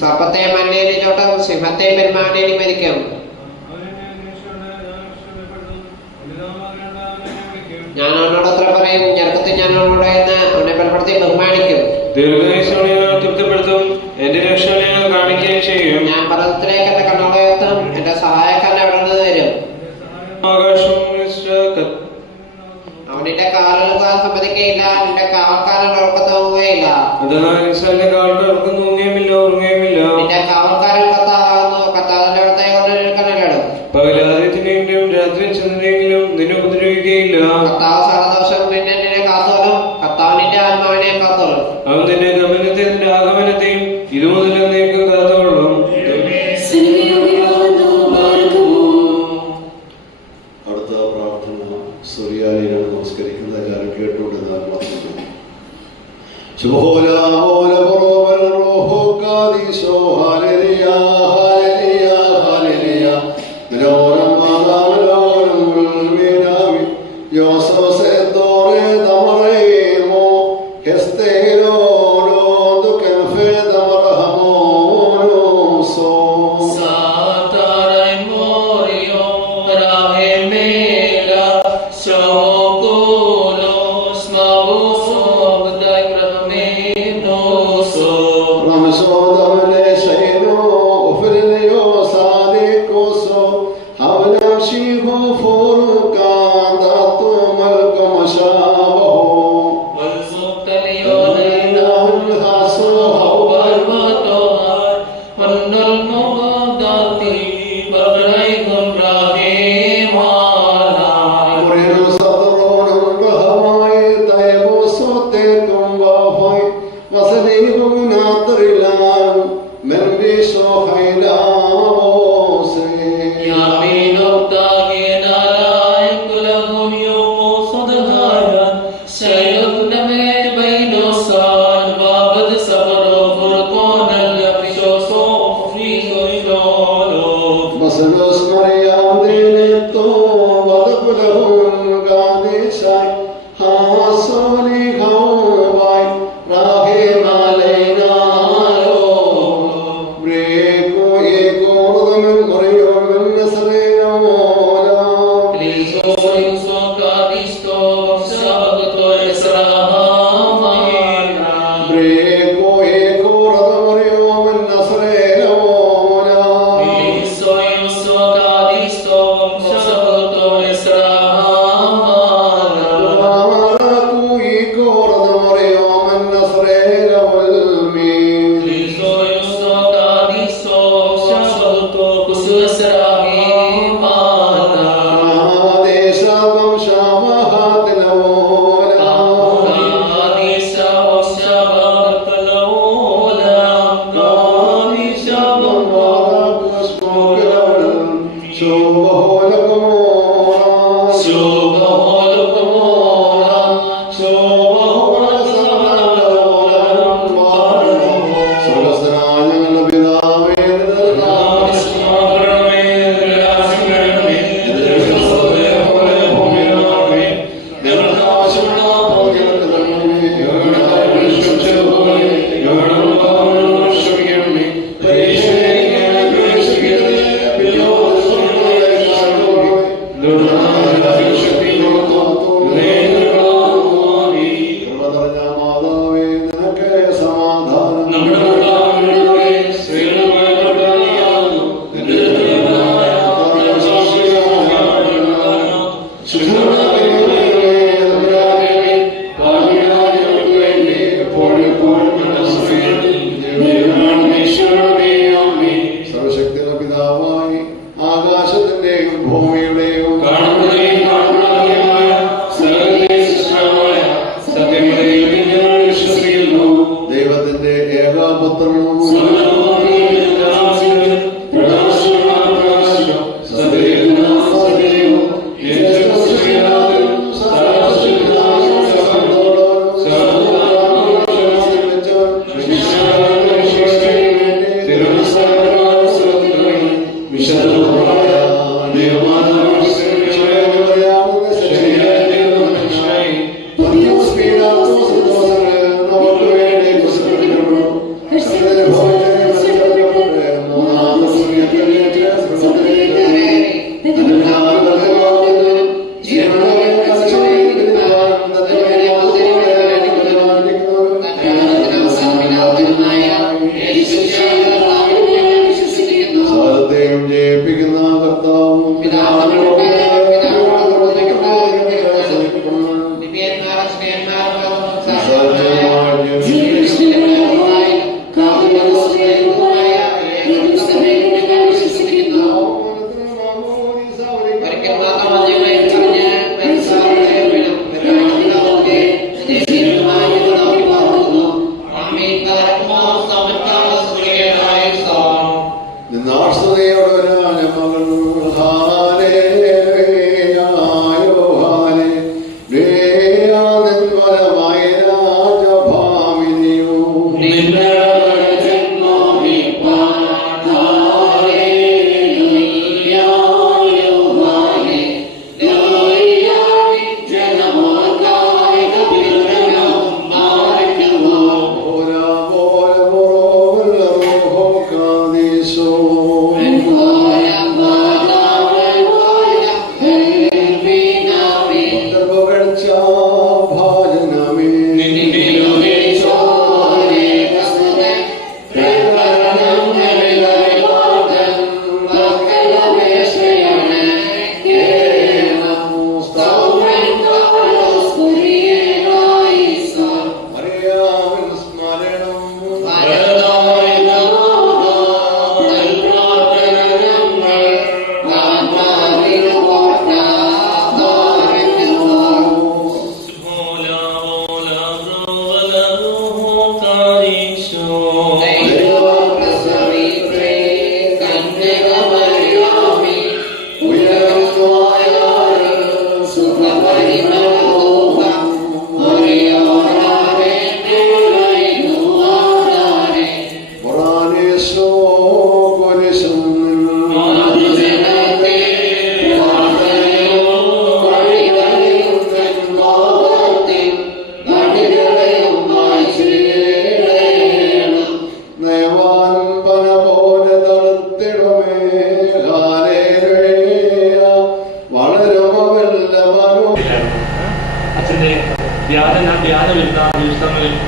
സർപ്പത്തെ മണ്ണേരി ചോട്ടും സിംഹത്തെ പെരുമാനേരി മരിക്കും. ഞാൻ അവനോട് ഉത്തര പറയും, ഞെറുക്കത്തിൽ ഞാൻ അവനോട് എന്ന് അവനെ ബലപ്പെടുത്തി ബഹുമാനിക്കും. തൃപ്തിപ്പെടുത്തും, എന്റെ രക്ഷ കാണിക്കുകയും ചെയ്യും. ഞാൻ പർവ്വതത്തിലേക്ക് എന്റെ കണ്ണുകളെ ഉയർത്തും, എന്റെ സഹായക്കാരൻ അവിടെ നിന്ന് വരും. അവന്റെ കാലുകൾ സമ്മതിക്കുകയില്ല, നിന്റെ കാവൽക്കാരൻ ഉറക്കത്തോവുകയില്ല. നിന്റെ കാവൽക്കാരൻ കർത്താവാകുന്നു, കർത്താവിന്റെ അടുത്തെ കൊണ്ടിരിക്കാനല്ലും പകലാദ്യത്തിനെങ്കിലും രാത്രി ചന്ദ്രനെങ്കിലും നിന്നെ ഉപദ്രവിക്കുകയില്ല. കർത്താവ് സർവദോഷം നിന്നെ കാത്തോളും, കർത്താവ് നിന്റെ ആത്മാവിനെ കാത്തോളും. അവൻ നിന്റെ ഗമനത്തെ നിന്റെ ആഗമനത്തെയും ഇതുമുതൽ നീക്ക് കാത്തോളും. അടുത്ത പ്രാർത്ഥന സൂര്യാലയിലാണ് നമസ്കരിക്കുന്നത്. എല്ലാവരും കേട്ടുകൊണ്ടിരുന്നാൽ മാത്രം.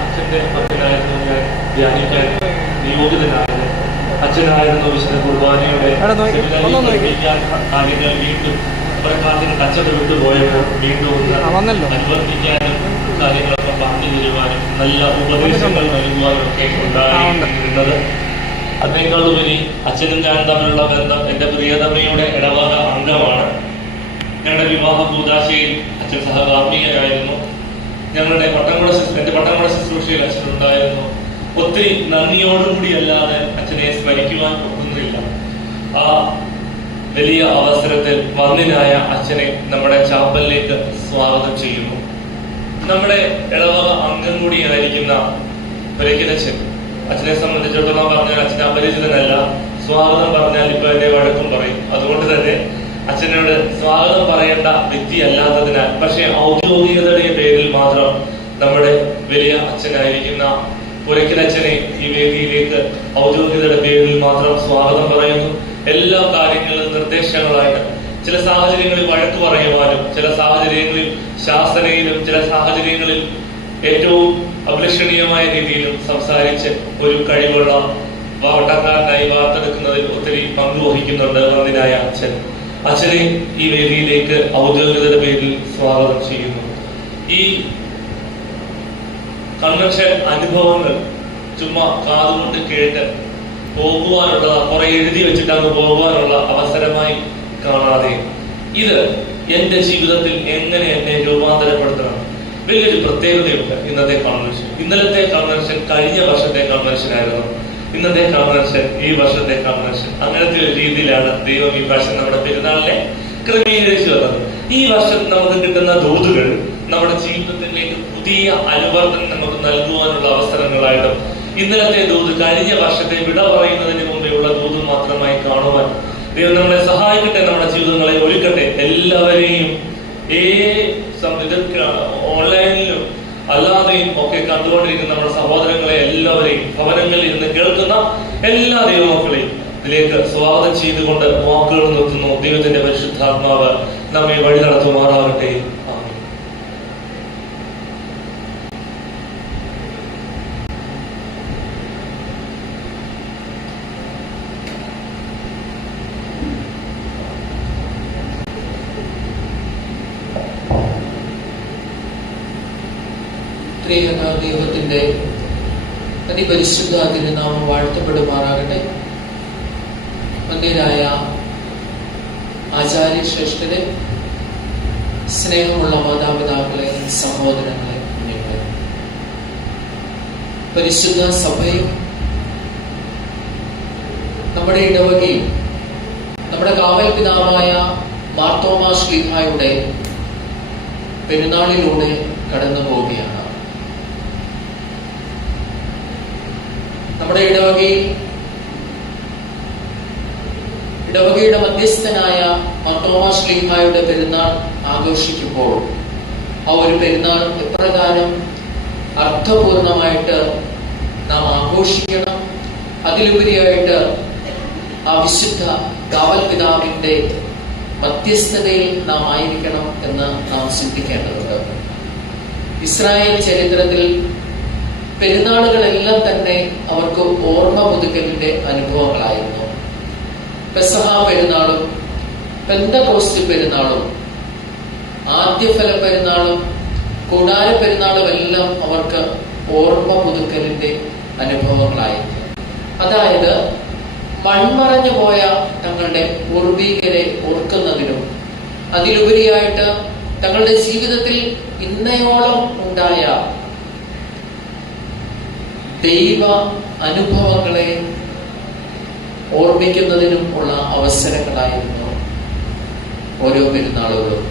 അച്ഛന്റെ പക്കലായിരുന്നു ഞാൻ ധ്യാനിക്കാൻ നിയോഗിതനായത്. അച്ഛനായിരുന്നു വിശുദ്ധ കുർബാനയുടെ കാര്യങ്ങൾ വീണ്ടും പ്രകാശങ്ങൾ അച്ഛനെ വിട്ടുപോയപ്പോൾ വീണ്ടും അനുവർത്തിക്കാനും കാര്യങ്ങളൊക്കെ പറഞ്ഞു തരുവാനും നല്ല ഉപദേശങ്ങൾ നൽകുവാനും ഒക്കെ ഉണ്ടായിരുന്നത്. അതിനേക്കാളുപരി അച്ഛനും ഞാൻ തമ്മിലുള്ള ബന്ധം എൻ്റെ പ്രിയതമ്മയുടെ ഇടവക അംഗമാണ്. ഞങ്ങളുടെ വിവാഹ കൂദാശയിൽ അച്ഛൻ സഹകാർമ്മികനായിരുന്നു. ഞങ്ങളുടെ എൻ്റെ പട്ടംകുട ശുശ്രൂഷയിൽ അച്ഛനുണ്ടായിരുന്നു. ഒത്തിരി നന്ദിയോടുകൂടി അല്ലാതെ അച്ഛനെ സ്മരിക്കുവാൻ ഒക്കുന്നില്ല. ആ വലിയ അവസരത്തിൽ വന്ദിനായ അച്ഛനെ നമ്മുടെ ചാപ്പലിലേക്ക് സ്വാഗതം ചെയ്യുന്നു. നമ്മുടെ ഇടവക അംഗം കൂടിയായിരിക്കുന്ന പുരയ്ക്കലച്ഛൻ, അച്ഛനെ സംബന്ധിച്ചിടത്തോളം പറഞ്ഞാൽ അച്ഛൻ അപരിചിതനല്ല. സ്വാഗതം പറഞ്ഞാൽ ഇപ്പൊ എന്നെ വഴക്കും പറയും. അതുകൊണ്ട് തന്നെ അച്ഛനോട് സ്വാഗതം പറയേണ്ട വ്യക്തി അല്ലാത്തതിനാൽ, പക്ഷെ ഔദ്യോഗികതയുടെ പേരിൽ മാത്രം നമ്മുടെ വലിയ അച്ഛനായിരിക്കുന്ന പുരയ്ക്കലച്ഛനെ ഈ വേദിയിലേക്ക് ഔദ്യോഗികതയുടെ പേരിൽ മാത്രം സ്വാഗതം പറയുന്നു. എല്ലാ കാര്യങ്ങളിലും നിർദ്ദേശങ്ങളായിട്ട്, ചില സാഹചര്യങ്ങളിൽ വഴക്ക് പറയുവാനും, ചില സാഹചര്യങ്ങളിൽ ശാസനയിലും, ചില സാഹചര്യങ്ങളിൽ ഏറ്റവും അഭിലഷണീയമായ രീതിയിലും സംസാരിച്ച് ഒരു കഴിവുള്ള വട്ടക്കാരനായി വാർത്തെടുക്കുന്നതിൽ ഒത്തിരി പങ്കുവഹിക്കുന്നുണ്ട് വന്ദിനായ അച്ഛൻ. അച്ഛനെ ഈ വേദിയിലേക്ക് ഔദ്യോഗികതയുടെ പേരിൽ സ്വാഗതം ചെയ്യുന്നു. ഈ കൺവെൻഷൻ അനുഭവങ്ങൾ ചുമ്മാ കാതുകൊണ്ട് കേട്ട് പോകുവാനുള്ള, കുറെ എഴുതി വെച്ചിട്ട് അങ്ങ് പോകുവാനുള്ള അവസരമായി കാണാതെ ഇത് എന്റെ ജീവിതത്തിൽ എങ്ങനെ എന്നെ രൂപാന്തരപ്പെടുത്തണം. വലിയൊരു പ്രത്യേകതയുണ്ട് ഇന്നത്തെ കൺവെൻഷൻ. ഇന്നലത്തെ കൺവെൻഷൻ കഴിഞ്ഞ വർഷത്തെ കൺവെൻഷൻ ആയിരുന്നു. ഇന്നത്തെ കൺവെൻഷൻ ഈ വർഷത്തെ കൺവെൻഷൻ. അങ്ങനത്തെ ഒരു രീതിയിലാണ് ദൈവം ഈ വർഷം നമ്മുടെ പെരുന്നാളിനെ ക്രമീകരിച്ചു വന്നത്. ഈ വർഷം നമുക്ക് കിട്ടുന്ന ദൂതുകൾ നമ്മുടെ ജീവിതത്തിലേക്ക് പുതിയ അനുവർത്തനം നമുക്ക് നൽകുവാനുള്ള അവസരങ്ങളായിട്ടും, ഇന്നലത്തെ ദൂത് കഴിഞ്ഞ വർഷത്തെ വിട പറയുന്നതിന് മുമ്പേ ഉള്ള ദൂത് മാത്രമായി കാണുവാൻ ദൈവം നമ്മളെ സഹായിക്കട്ടെ. നമ്മുടെ ജീവിതങ്ങളെ ഒരുക്കട്ടെ. എല്ലാവരെയും ഓൺലൈനിലും അല്ലാതെയും ഒക്കെ കണ്ടുകൊണ്ടിരിക്കുന്ന നമ്മുടെ സഹോദരങ്ങളെ എല്ലാവരെയും, ഭവനങ്ങളിൽ ഇരുന്ന് കേൾക്കുന്ന എല്ലാ ദൈവമക്കളെയും ഇതിലേക്ക് സ്വാഗതം ചെയ്തുകൊണ്ട് വാക്കുകൾ നിർത്തുന്നു. ദൈവത്തിന്റെ പരിശുദ്ധാത്മാവ് നമ്മെ വഴി നടത്തുമാറാകട്ടെ. ദൈവത്തിന്റെ അതിപരിശുദ്ധ തിരുനാമം വാഴ്ത്തപ്പെടുമാറാകട്ടെ. വന്യരായ ആചാര്യശ്രേഷ്ഠരെ, സ്നേഹമുള്ള മാതാപിതാക്കളെ, സഹോദരങ്ങളെ, കുഞ്ഞുങ്ങളെ, പരിശുദ്ധ സഭയും നമ്മുടെ ഇടവകയും നമ്മുടെ കാവൽ പിതാവായ മാർത്തോമാ ശ്ലീഹായുടെ പെരുന്നാളിലൂടെ കടന്നു പോവുകയാണ്. നമ്മുടെ ഇടവകയുടെ മധ്യസ്ഥനായ മാർത്തോമാ ശ്ലീഹായുടെ പെരുന്നാൾ ആഘോഷിക്കുമ്പോൾ ആ ഒരു പെരുന്നാൾ എപ്രകാരം അർത്ഥപൂർണമായിട്ട് നാം ആഘോഷിക്കണം, അതിലുപരിയായിട്ട് ആ വിശുദ്ധ കാവൽ പിതാവിന്റെ മധ്യസ്ഥതയിൽ നാം ആയിരിക്കണം എന്ന് നാം ചിന്തിക്കേണ്ടതുണ്ട്. ഇസ്രായേൽ ചരിത്രത്തിൽ പെരുന്നാളുകളെല്ലാം തന്നെ അവർക്ക് ഓർമ്മ പുതുക്കലിന്റെ അനുഭവങ്ങളായിരുന്നു. പെസഹ പെരുന്നാളും പെന്തക്കോസ്ത് പെരുന്നാളും ആദ്യഫല പെരുന്നാളും കൂടാര പെരുന്നാളും എല്ലാം അവർക്ക് ഓർമ്മ പുതുക്കലിന്റെ അനുഭവങ്ങളായിരുന്നു. അതായത് മൺമറഞ്ഞു പോയ തങ്ങളുടെ പൂർവികരെ ഓർക്കുന്നതിനും അതിലുപരിയായിട്ട് തങ്ങളുടെ ജീവിതത്തിൽ ഇന്നയോളം ഉണ്ടായ ദൈവ അനുഭവങ്ങളെ ഓർമ്മിക്കുന്നതിനും ഉള്ള അവസരങ്ങളായിരുന്നു ഓരോ പെരുന്നാളുകളും.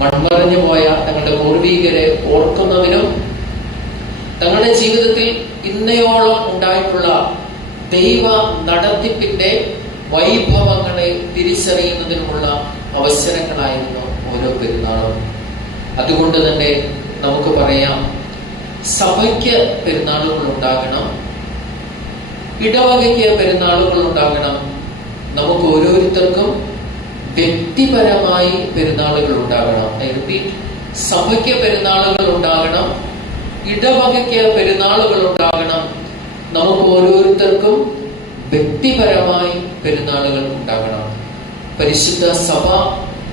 മൺമറഞ്ഞു പോയ തങ്ങളുടെ പൂർവികരെ ഓർക്കുന്നതിനും തങ്ങളുടെ ജീവിതത്തിൽ ഇന്നയോളം ഉണ്ടായിട്ടുള്ള ദൈവ നടത്തിപ്പിന്റെ വൈഭവങ്ങളെ തിരിച്ചറിയുന്നതിനുമുള്ള അവസരങ്ങളായിരുന്നു ഓരോ പെരുന്നാളും. അതുകൊണ്ട് തന്നെ നമുക്ക് പറയാം, സഭയ്ക്ക് പെരുന്നാളുകൾ ഉണ്ടാകണം, ഇടവകയ്ക്ക് പെരുന്നാളുകൾ ഉണ്ടാകണം, നമുക്ക് ഓരോരുത്തർക്കും വ്യക്തിപരമായി പെരുന്നാളുകൾ ഉണ്ടാകണം. ഐ റിപ്പീറ്റ്, സഭയ്ക്ക് പെരുന്നാളുകൾ ഉണ്ടാകണം, ഇടവകയ്ക്ക് പെരുന്നാൾ വ്യക്തിപരമായി പെരുന്നാളുകൾ ഉണ്ടാകണം. പരിശുദ്ധ സഭ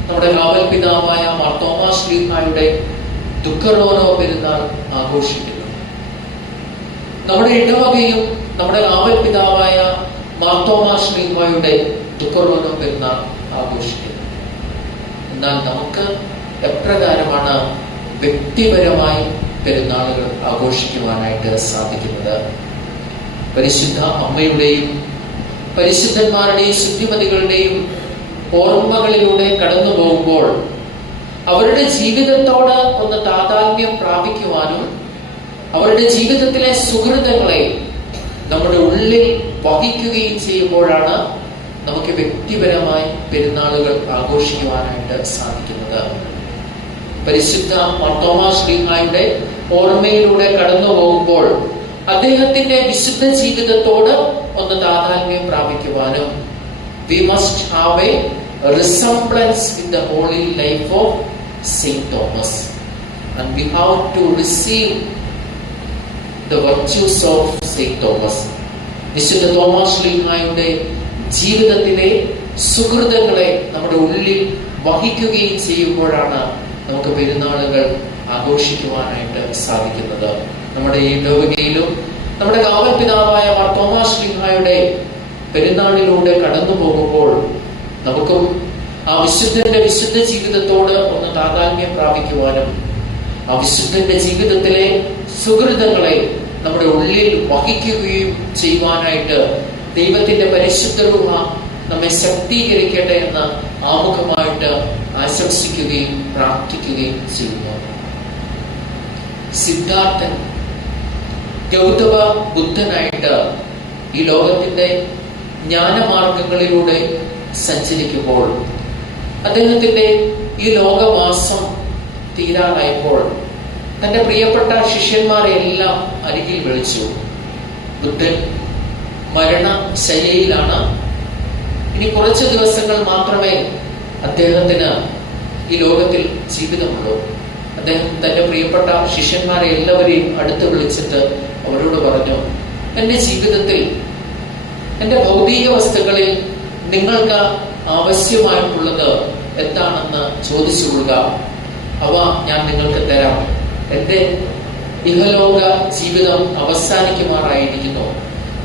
നമ്മുടെ കാവൽ പിതാവായ മാർ തോമാ ശ്ലീഹായുടെ ദുഃഖറോനോ പെരുന്നാൾ ആഘോഷിക്കുന്നു. നമ്മുടെ ഇടവകയും നമ്മുടെ കാവൽ പിതാവായ മാർ തോമാ ശ്ലീഹായുടെ ദുഃഖറോനോ പെരുന്നാൾ ആഘോഷിക്കുന്നു. എന്നാൽ നമുക്ക് എപ്രകാരമാണ് വ്യക്തിപരമായി പെരുന്നാളുകൾ ആഘോഷിക്കുവാനായിട്ട് സാധിക്കുന്നത്? പരിശുദ്ധ അമ്മയുടെയും പരിശുദ്ധന്മാരുടെയും ശുദ്ധിമതികളുടെയും ഓർമ്മകളിലൂടെ കടന്നു പോകുമ്പോൾ അവരുടെ ജീവിതത്തോട് ഒന്ന് താതാത്മ്യം പ്രാപിക്കുവാനും അവരുടെ ജീവിതത്തിലെ സുഹൃത്തുക്കളെ നമ്മുടെ ഉള്ളിൽ വഹിക്കുകയും ചെയ്യുമ്പോഴാണ് നമുക്ക് വ്യക്തിപരമായി പെരുന്നാളുകൾ ആഘോഷിക്കുവാനായിട്ട് സാധിക്കുന്നത്. പരിശുദ്ധ മാർ തോമാ ശ്ലീഹായുടെ ഓർമ്മയിലൂടെ കടന്നു പോകുമ്പോൾ അദ്ദേഹത്തിന്റെ വിശുദ്ധ ജീവിതത്തോട് ഒന്ന് താതാത്മ്യം പ്രാപിക്കുവാനും we must have a resemblance with the holy life of Saint Thomas and we have to receive the virtues of Saint Thomas. വിശുദ്ധ തോമാ ശ്ലീഹായുടെ ജീവിതത്തിലെ സുഹൃത്തുക്കളെ നമ്മുടെ ഉള്ളിൽ വഹിക്കുകയും ചെയ്യുമ്പോഴാണ് നമുക്ക് പെരുന്നാളുകൾ ആഘോഷിക്കുവാനായിട്ട് സാധിക്കുന്നത്. നമ്മുടെ ഈ ഇടവകയിലും നമ്മുടെ കാവൽ പിതാവായ മാർ തോമാ ശ്ലീഹായുടെ പെരുന്നാളിലൂടെ കടന്നു പോകുമ്പോൾ നമുക്കും ആ വിശുദ്ധന്റെ വിശുദ്ധ ജീവിതത്തോട് ഒന്ന് താതാത്മ്യം പ്രാപിക്കുവാനും ആ വിശുദ്ധന്റെ ജീവിതത്തിലെ സുഹൃത്തുക്കളെ നമ്മുടെ ഉള്ളിൽ വഹിക്കുകയും ചെയ്യുവാനായിട്ട് ദൈവത്തിന്റെ പരിശുദ്ധ രൂപ നമ്മെ ശക്തീകരിക്കട്ടെ എന്ന് ആമുഖമായിട്ട് ആശംസിക്കുകയും പ്രാർത്ഥിക്കുകയും ചെയ്യുന്നു. സിദ്ധാർത്ഥൻ ഗൗതമ ബുദ്ധനായിട്ട് ഈ ലോകത്തിന്റെ ജ്ഞാനമാർഗങ്ങളിലൂടെ സഞ്ചരിക്കുമ്പോൾ അദ്ദേഹത്തിന്റെ ഈ ലോകവാസം തീരാറായപ്പോൾ തന്റെ പ്രിയപ്പെട്ട ശിഷ്യന്മാരെ എല്ലാം അരികിൽ വിളിച്ചു. ബുദ്ധൻ മരണശയ്യയിലാണ്. ഇനി കുറച്ച് ദിവസങ്ങൾ മാത്രമേ അദ്ദേഹത്തിന് ഈ ലോകത്തിൽ ജീവിതമുള്ളൂ. അദ്ദേഹം തന്റെ പ്രിയപ്പെട്ട ശിഷ്യന്മാരെ എല്ലാവരെയും അടുത്ത് വിളിച്ചിട്ട് അവരോട് പറഞ്ഞു, എന്റെ ജീവിതത്തിൽ എന്റെ ഭൗതിക വസ്തുക്കളിൽ നിങ്ങൾക്ക് ആവശ്യമായിട്ടുള്ളത് എന്താണെന്ന് ചോദിച്ചുകൊള്ളുക, അവ ഞാൻ നിങ്ങൾക്ക് തരാം. എന്റെ ഇഹലോക ജീവിതം അവസാനിക്കുമാറായിരിക്കുന്നു.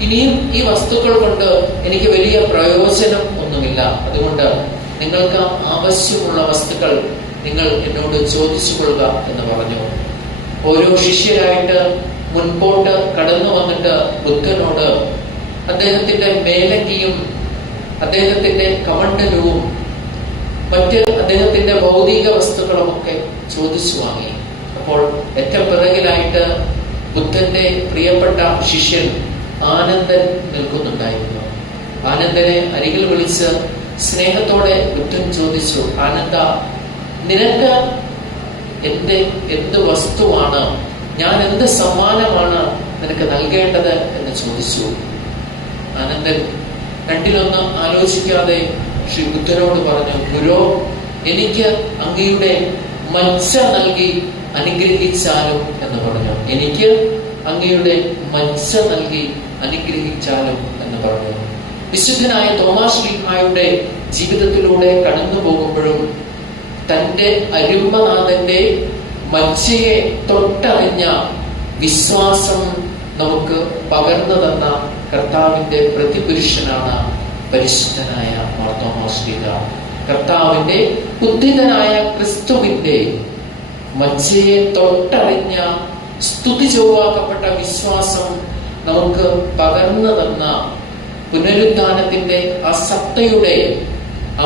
ഇനിയും ഈ വസ്തുക്കൾ കൊണ്ട് എനിക്ക് വലിയ പ്രയോജനം ഒന്നുമില്ല. അതുകൊണ്ട് നിങ്ങൾക്ക് ആവശ്യമുള്ള വസ്തുക്കൾ നിങ്ങൾ എന്നോട് ചോദിച്ചു കൊള്ളുക എന്ന് പറഞ്ഞു. ഓരോ ശിഷ്യരായിട്ട് മുൻപോട്ട് കടന്നു വന്നിട്ട് ബുദ്ധനോട് അദ്ദേഹത്തിന്റെ മേലങ്കിയും അദ്ദേഹത്തിന്റെ കമണ്ഡലവും മറ്റ് അദ്ദേഹത്തിന്റെ ഭൗതിക വസ്തുക്കളുമൊക്കെ ചോദിച്ചു വാങ്ങി. അപ്പോൾ ഏറ്റവും പിറകിലായിട്ട് ബുദ്ധന്റെ പ്രിയപ്പെട്ട ശിഷ്യൻ ആനന്ദൻ നിൽക്കുന്നുണ്ടായിരുന്നു. ആനന്ദനെ അരികിൽ വിളിച്ച് സ്നേഹത്തോടെ ബുദ്ധൻ ചോദിച്ചു, ആനന്ദ, നിനക്ക് എന്ത് വസ്തുവാണ്, ഞാൻ എന്ത് സമ്മാനമാണ് നിനക്ക് നൽകേണ്ടത് എന്ന് ചോദിച്ചു. ആനന്ദൻ രണ്ടിലൊന്ന് ആലോചിക്കാതെ ശ്രീ ബുദ്ധനോട് പറഞ്ഞു, ഗുരു, എനിക്ക് അങ്ങയുടെ മജ്ജ നൽകി അനുഗ്രഹിച്ചാലും എന്ന് പറഞ്ഞു. എനിക്ക് അങ്ങയുടെ മജ്ജ നൽകി അനുഗ്രഹിച്ചാലും എന്ന് പറഞ്ഞു. വിശുദ്ധനായ തോമാ ശ്ലീഹായുടെ ജീവിതത്തിലൂടെ കടന്നു പോകുമ്പോഴും തന്റെ അരുമനാഥന്റെ മജ്ജയെ തൊട്ടറിഞ്ഞ വിശ്വാസം നമുക്ക് പകർന്നു തന്ന കർത്താവിന്റെ പ്രതിപുരുഷനാണ് പരിശുദ്ധനായ മാർ തോമാ ശ്ലീഹ. കർത്താവിന്റെ ഉദ്ധിതനായ ക്രിസ്തുവിന്റെ മജ്ജയെ തൊട്ടറിഞ്ഞ സ്തുതി ചൊവ്വാക്കപ്പെട്ട വിശ്വാസം നമുക്ക് പകർന്നു തന്ന പുനരുദ്ധാനത്തിന്റെ ആ സത്തയുടെ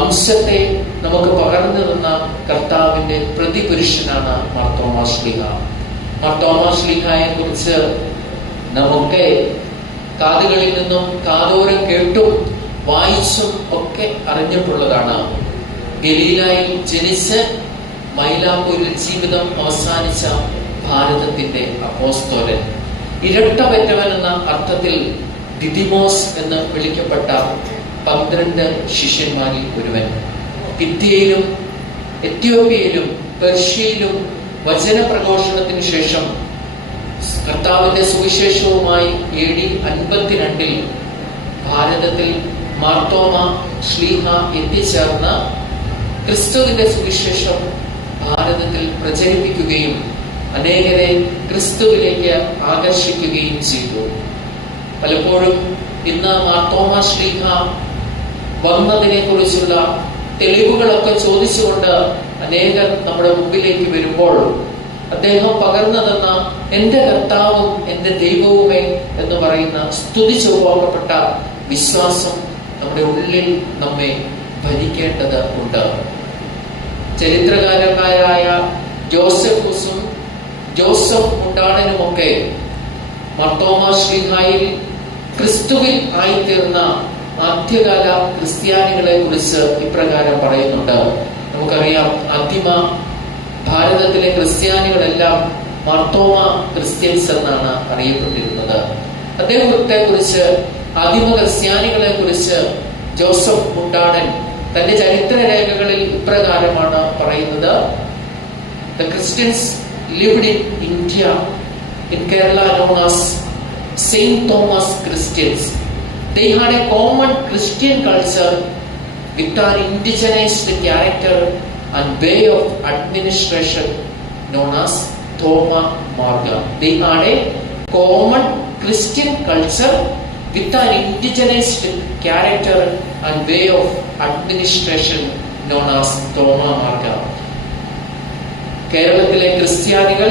അംശത്തെ നമുക്ക് പകർന്നു തന്ന കർത്താവിന്റെ പ്രതിപുരുഷനാണ് മാർ തോമാ ശ്ലീഹ. മാർ തോമാ ശ്ലീഹയെ കുറിച്ച് നമുക്ക് കാതുകളിൽ നിന്നും കാതോരം കേട്ടും വായിച്ചും ഒക്കെ അറിഞ്ഞിട്ടുള്ളതാണ്. ഗലീലായിൽ ജനിച്ച് മൈലാപ്പൂരിൽ ജീവിതം അവസാനിച്ച ഭാരതത്തിന്റെ അപ്പോസ്തലൻ, ഇരട്ടപെറ്റവൻ എന്ന അർത്ഥത്തിൽ ദിദിമോസ് എന്ന് വിളിക്കപ്പെട്ട 12 ശിഷ്യന്മാരിൽ ഒരുവൻ. കിത്തിയയിലും എത്യോപ്യയിലും പെർഷ്യയിലും വചനപ്രഘോഷണത്തിന് ശേഷം കർത്താവിന്റെ സുവിശേഷവുമായി AD 52 ഭാരതത്തിൽ മാർത്തോമ ശ്ലീഹ എത്തിച്ചേർന്ന് ക്രിസ്തുവിന്റെ സുവിശേഷം ഭാരതത്തിൽ പ്രചരിപ്പിക്കുകയും അനേകരെ ക്രിസ്തുവിലേക്ക് ആകർഷിക്കുകയും ചെയ്തു. പലപ്പോഴും ഇന്ന് മാർത്തോമ ശ്ലീഹ വന്നതിനെ കുറിച്ചുള്ള തെളിവുകളൊക്കെ ചോദിച്ചുകൊണ്ട് അനേകർ നമ്മുടെ മുമ്പിലേക്ക് വരുമ്പോൾ അദ്ദേഹം പകർന്നു തന്ന എന്റെ കർത്താവും എന്റെ ദൈവവുമേ എന്ന് പറയുന്ന സ്തുതി ചൊവ്വാക്കപ്പെട്ട വിശ്വാസം നമ്മുടെ ഉള്ളിൽ നമ്മെ ഭരിക്കേണ്ടത് ഉണ്ട്. ചരിത്രകാരന്മാരായ ജോസഫുസും ജോസഫ് മുണ്ടാടനുമൊക്കെ മാർത്തോമ ശ്ലീഹായിൽ ക്രിസ്തുവിൽ ആയിത്തീർന്ന ആദ്യകാല ക്രിസ്ത്യാനികളെ കുറിച്ച് ഇപ്രകാരം പറയുന്നുണ്ട്. നമുക്കറിയാം, ആദിമ ഭാരതത്തിലെ ക്രിസ്ത്യാനികളെല്ലാം മാർത്തോമ ക്രിസ്ത്യൻസ് എന്നാണ് അറിയപ്പെട്ടിരുന്നത്. അദ്ദേഹത്തെ കുറിച്ച്, ആദിമ ക്രിസ്ത്യാനികളെ കുറിച്ച് ജോസഫ് മുണ്ടാടൻ തന്റെ ചരിത്രരേഖകളിൽ ഇപ്രകാരമാണ് പറയുന്നത്. The Christians lived in India, in Kerala, known as Saint Thomas Christians. They had a common Christian culture with an indigenized character and way of administration known as Thoma Marga. They had a common Christian culture with an indigenized character and way of administration known as Thoma Marga. കേരളത്തിലെ ക്രിസ്ത്യാനികൾ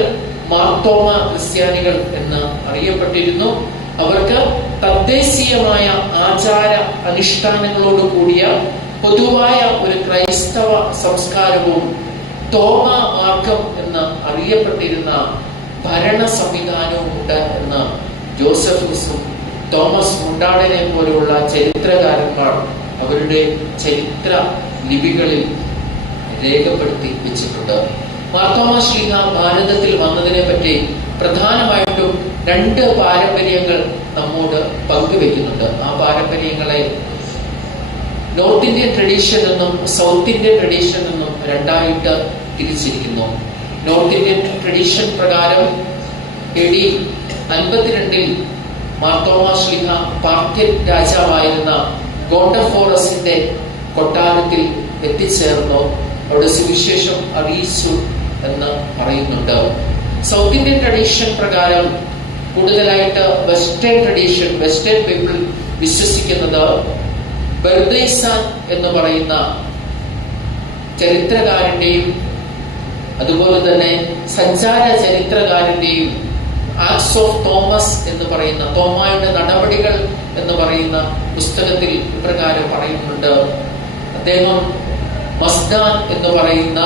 മാർത്തോമ ക്രിസ്ത്യാനികൾ എന്ന് അറിയപ്പെട്ടിരുന്നു. അവർക്ക് തദ്ദേശീയമായ ആചാര അനുഷ്ഠാനങ്ങളോട് കൂടിയ പൊതുവായ ഒരു ക്രൈസ്തവ സംസ്കാരവും തോമ മാർഗം എന്ന് അറിയപ്പെട്ടിരുന്ന ഭരണ സംവിധാനവും ഉണ്ട് എന്ന് ജോസഫുസും തോമസ് മുണ്ടാടനെ പോലെയുള്ള ചരിത്രകാരന്മാർ അവരുടെ ചരിത്ര ലിപികളിൽ രേഖപ്പെടുത്തി വെച്ചിട്ടുണ്ട്. മാർത്തോമ ശ്ലീഹ ഭാരതത്തിൽ വന്നതിനെ പറ്റി പ്രധാനമായിട്ടും 2 പാരമ്പര്യങ്ങൾ നമ്മോട് പങ്കുവെക്കുന്നുണ്ട്. ആ പാരമ്പര്യങ്ങളെ നോർത്ത് ഇന്ത്യൻ ട്രഡീഷൻ എന്നും സൗത്ത് ഇന്ത്യൻ ട്രഡീഷൻ എന്നും 2ആയിട്ട് തിരിച്ചിരിക്കുന്നു. നോർത്ത് ഇന്ത്യൻ ട്രഡീഷൻ പ്രകാരം AD 52 മാർത്തോമ ശ്ലീഹ പാർത്യൻ രാജാവായിരുന്ന ഗോണ്ടഫോറസിന്റെ കൊട്ടാരത്തിൽ എത്തിച്ചേർന്നു, അവിടെ സുവിശേഷം അറിയിച്ചു എന്ന് പറയുന്നുണ്ട്. സൗത്ത് ഇന്ത്യൻ ട്രഡീഷൻ പ്രകാരം കൂടുതലായിട്ട് വെസ്റ്റേൺ ട്രഡീഷൻ, വെസ്റ്റേൺ പീപ്പിൾ വിശ്വസിക്കുന്നത് ബർദൈസാൻ എന്ന് പറയുന്ന ചരിത്രകാരന്റെയും അതുപോലെ തന്നെ സഞ്ചാര ചരിത്രകാരന്റെയും ആക്ട്സ് ഓഫ് തോമസ് എന്ന് പറയുന്ന, തോമായുടെ നടപടികൾ എന്ന് പറയുന്ന പുസ്തകത്തിൽ ഇപ്രകാരം പറയുന്നുണ്ട്. അദ്ദേഹം മസ്ദാൻ എന്ന് പറയുന്ന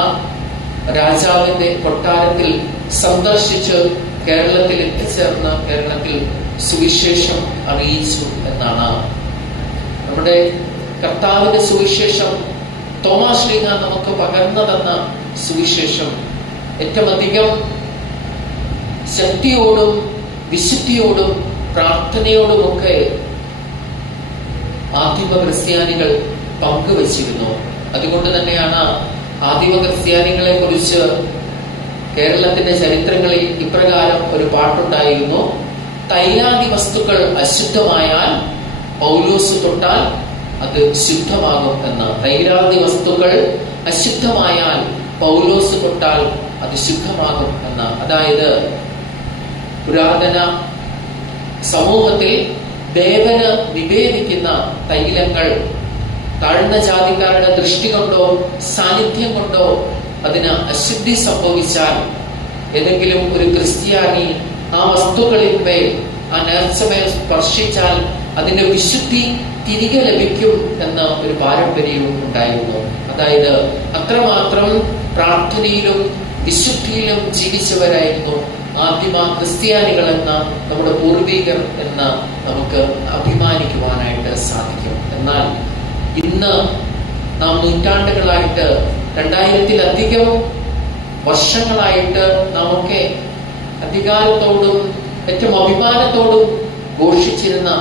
രാജാവിന്റെ കൊട്ടാരത്തിൽ സന്ദർശിച്ച് കേരളത്തിൽ എത്തിച്ചേർന്ന് കേരളത്തിൽ സുവിശേഷം അറിയിച്ചു എന്നാണ്. നമ്മുടെ കർത്താവിന്റെ സുവിശേഷം, തോമാ ശ്ലീഹ നമുക്ക് പകർന്നു തന്ന സുവിശേഷം ഏറ്റവും അധികം ശക്തിയോടും വിശുദ്ധിയോടും പ്രാർത്ഥനയോടുമൊക്കെ ആദിമ ക്രിസ്ത്യാനികൾ പങ്കുവച്ചിരുന്നു. അതുകൊണ്ട് തന്നെയാണ് ആദിമ ക്രിസ്ത്യാനികളെ കുറിച്ച് കേരളത്തിന്റെ ചരിത്രങ്ങളിൽ ഇപ്രകാരം ഒരു പാട്ടുണ്ടായിരുന്നു. തൈലാദി വസ്തുക്കൾ അശുദ്ധമായാൽ പൗലോസ് തൊട്ടാൽ അത് ശുദ്ധമാകും എന്ന്. തൈലാദി വസ്തുക്കൾ അശുദ്ധമായാൽ പൗലോസ് തൊട്ടാൽ അത് ശുദ്ധമാകും എന്ന്. അതായത് പുരാതന സമൂഹത്തിൽ ദേവന് നിവേദിക്കുന്ന തൈലങ്ങൾ താഴ്ന്ന ജാതിക്കാരുടെ ദൃഷ്ടി കൊണ്ടോ സാന്നിധ്യം കൊണ്ടോ അതിന് അശുദ്ധി സംഭവിച്ചാൽ ഏതെങ്കിലും ഒരു ക്രിസ്ത്യാനി ആ വസ്തുക്കളിന്മേൽ, ആ നേർച്ചമേൽ സ്പർശിച്ചാൽ അതിന്റെ വിശുദ്ധി തിരികെ ലഭിക്കും എന്ന ഒരു പാരമ്പര്യവും ഉണ്ടായിരുന്നു. അതായത് അത്രമാത്രം പ്രാർത്ഥനയിലും വിശുദ്ധിയിലും ജീവിച്ചവരായിരുന്നു ആദിമ ക്രിസ്ത്യാനികൾ എന്ന നമ്മുടെ പൂർവികർ എന്ന് നമുക്ക് അഭിമാനിക്കുവാനായിട്ട് സാധിക്കും. എന്നാൽ ഇന്ന് നാം നൂറ്റാണ്ടുകളായിട്ട് 2000-ലധികം വർഷങ്ങളായിട്ട് നമുക്ക് അധികാരത്തോടും ഏറ്റവും അഭിമാനത്തോടും ഘോഷിച്ചിരുന്ന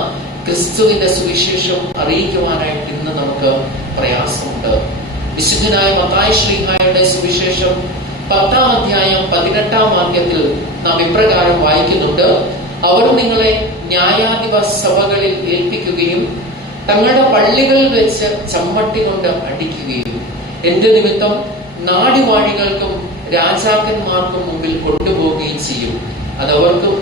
ക്രിസ്തുവിന്റെ സുവിശേഷം അറിയിക്കുവാനായിട്ട് ഇന്ന് നമുക്ക് പ്രയാസമുണ്ട്. വിശുദ്ധനായ മത്തായി ശ്ലീഹായുടെ സുവിശേഷം 10-ാം അധ്യായം 18-ാം വാക്യത്തിൽ നാം ഇപ്രകാരം വായിക്കുന്നുണ്ട്. അവർ നിങ്ങളെ ന്യായാധിപ സഭകളിൽ ഏൽപ്പിക്കുകയും തങ്ങളുടെ പള്ളികളിൽ വെച്ച് ചമ്മട്ടി കൊണ്ട് അടിക്കുകയും എന്റെ നിമിത്തം നാടുവാഴികൾക്കും രാജാക്കന്മാർക്കും മുമ്പിൽ കൊണ്ടുപോവുകയും ചെയ്യും. അതവർക്കും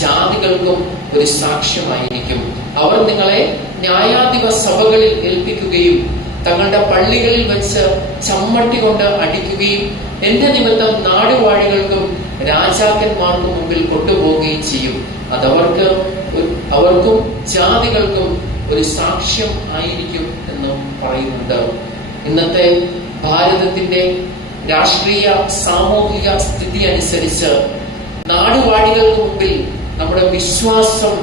ജാതികൾക്കും ഒരു സാക്ഷ്യമായിരിക്കും. അവർ നിങ്ങളെ ന്യായാധിപ സഭകളിൽ ഏൽപ്പിക്കുകയും തങ്ങളുടെ പള്ളികളിൽ വെച്ച് ചമ്മട്ടി കൊണ്ട് അടിക്കുകയും എന്റെ നിമിത്തം നാടുവാഴികൾക്കും രാജാക്കന്മാർക്കും മുമ്പിൽ കൊണ്ടുപോവുകയും ചെയ്യും. അവർക്കും ജാതികൾക്കും ഒരു സാക്ഷ്യം ആയിരിക്കും എന്നും പറയുന്നുണ്ട്. ഇന്നത്തെ ഭാരതത്തിന്റെ രാഷ്ട്രീയ സാമൂഹിക സ്ഥിതി അനുസരിച്ച് നാടുവാഴികൾക്ക് മുമ്പിൽ നമ്മുടെ വിശ്വാസം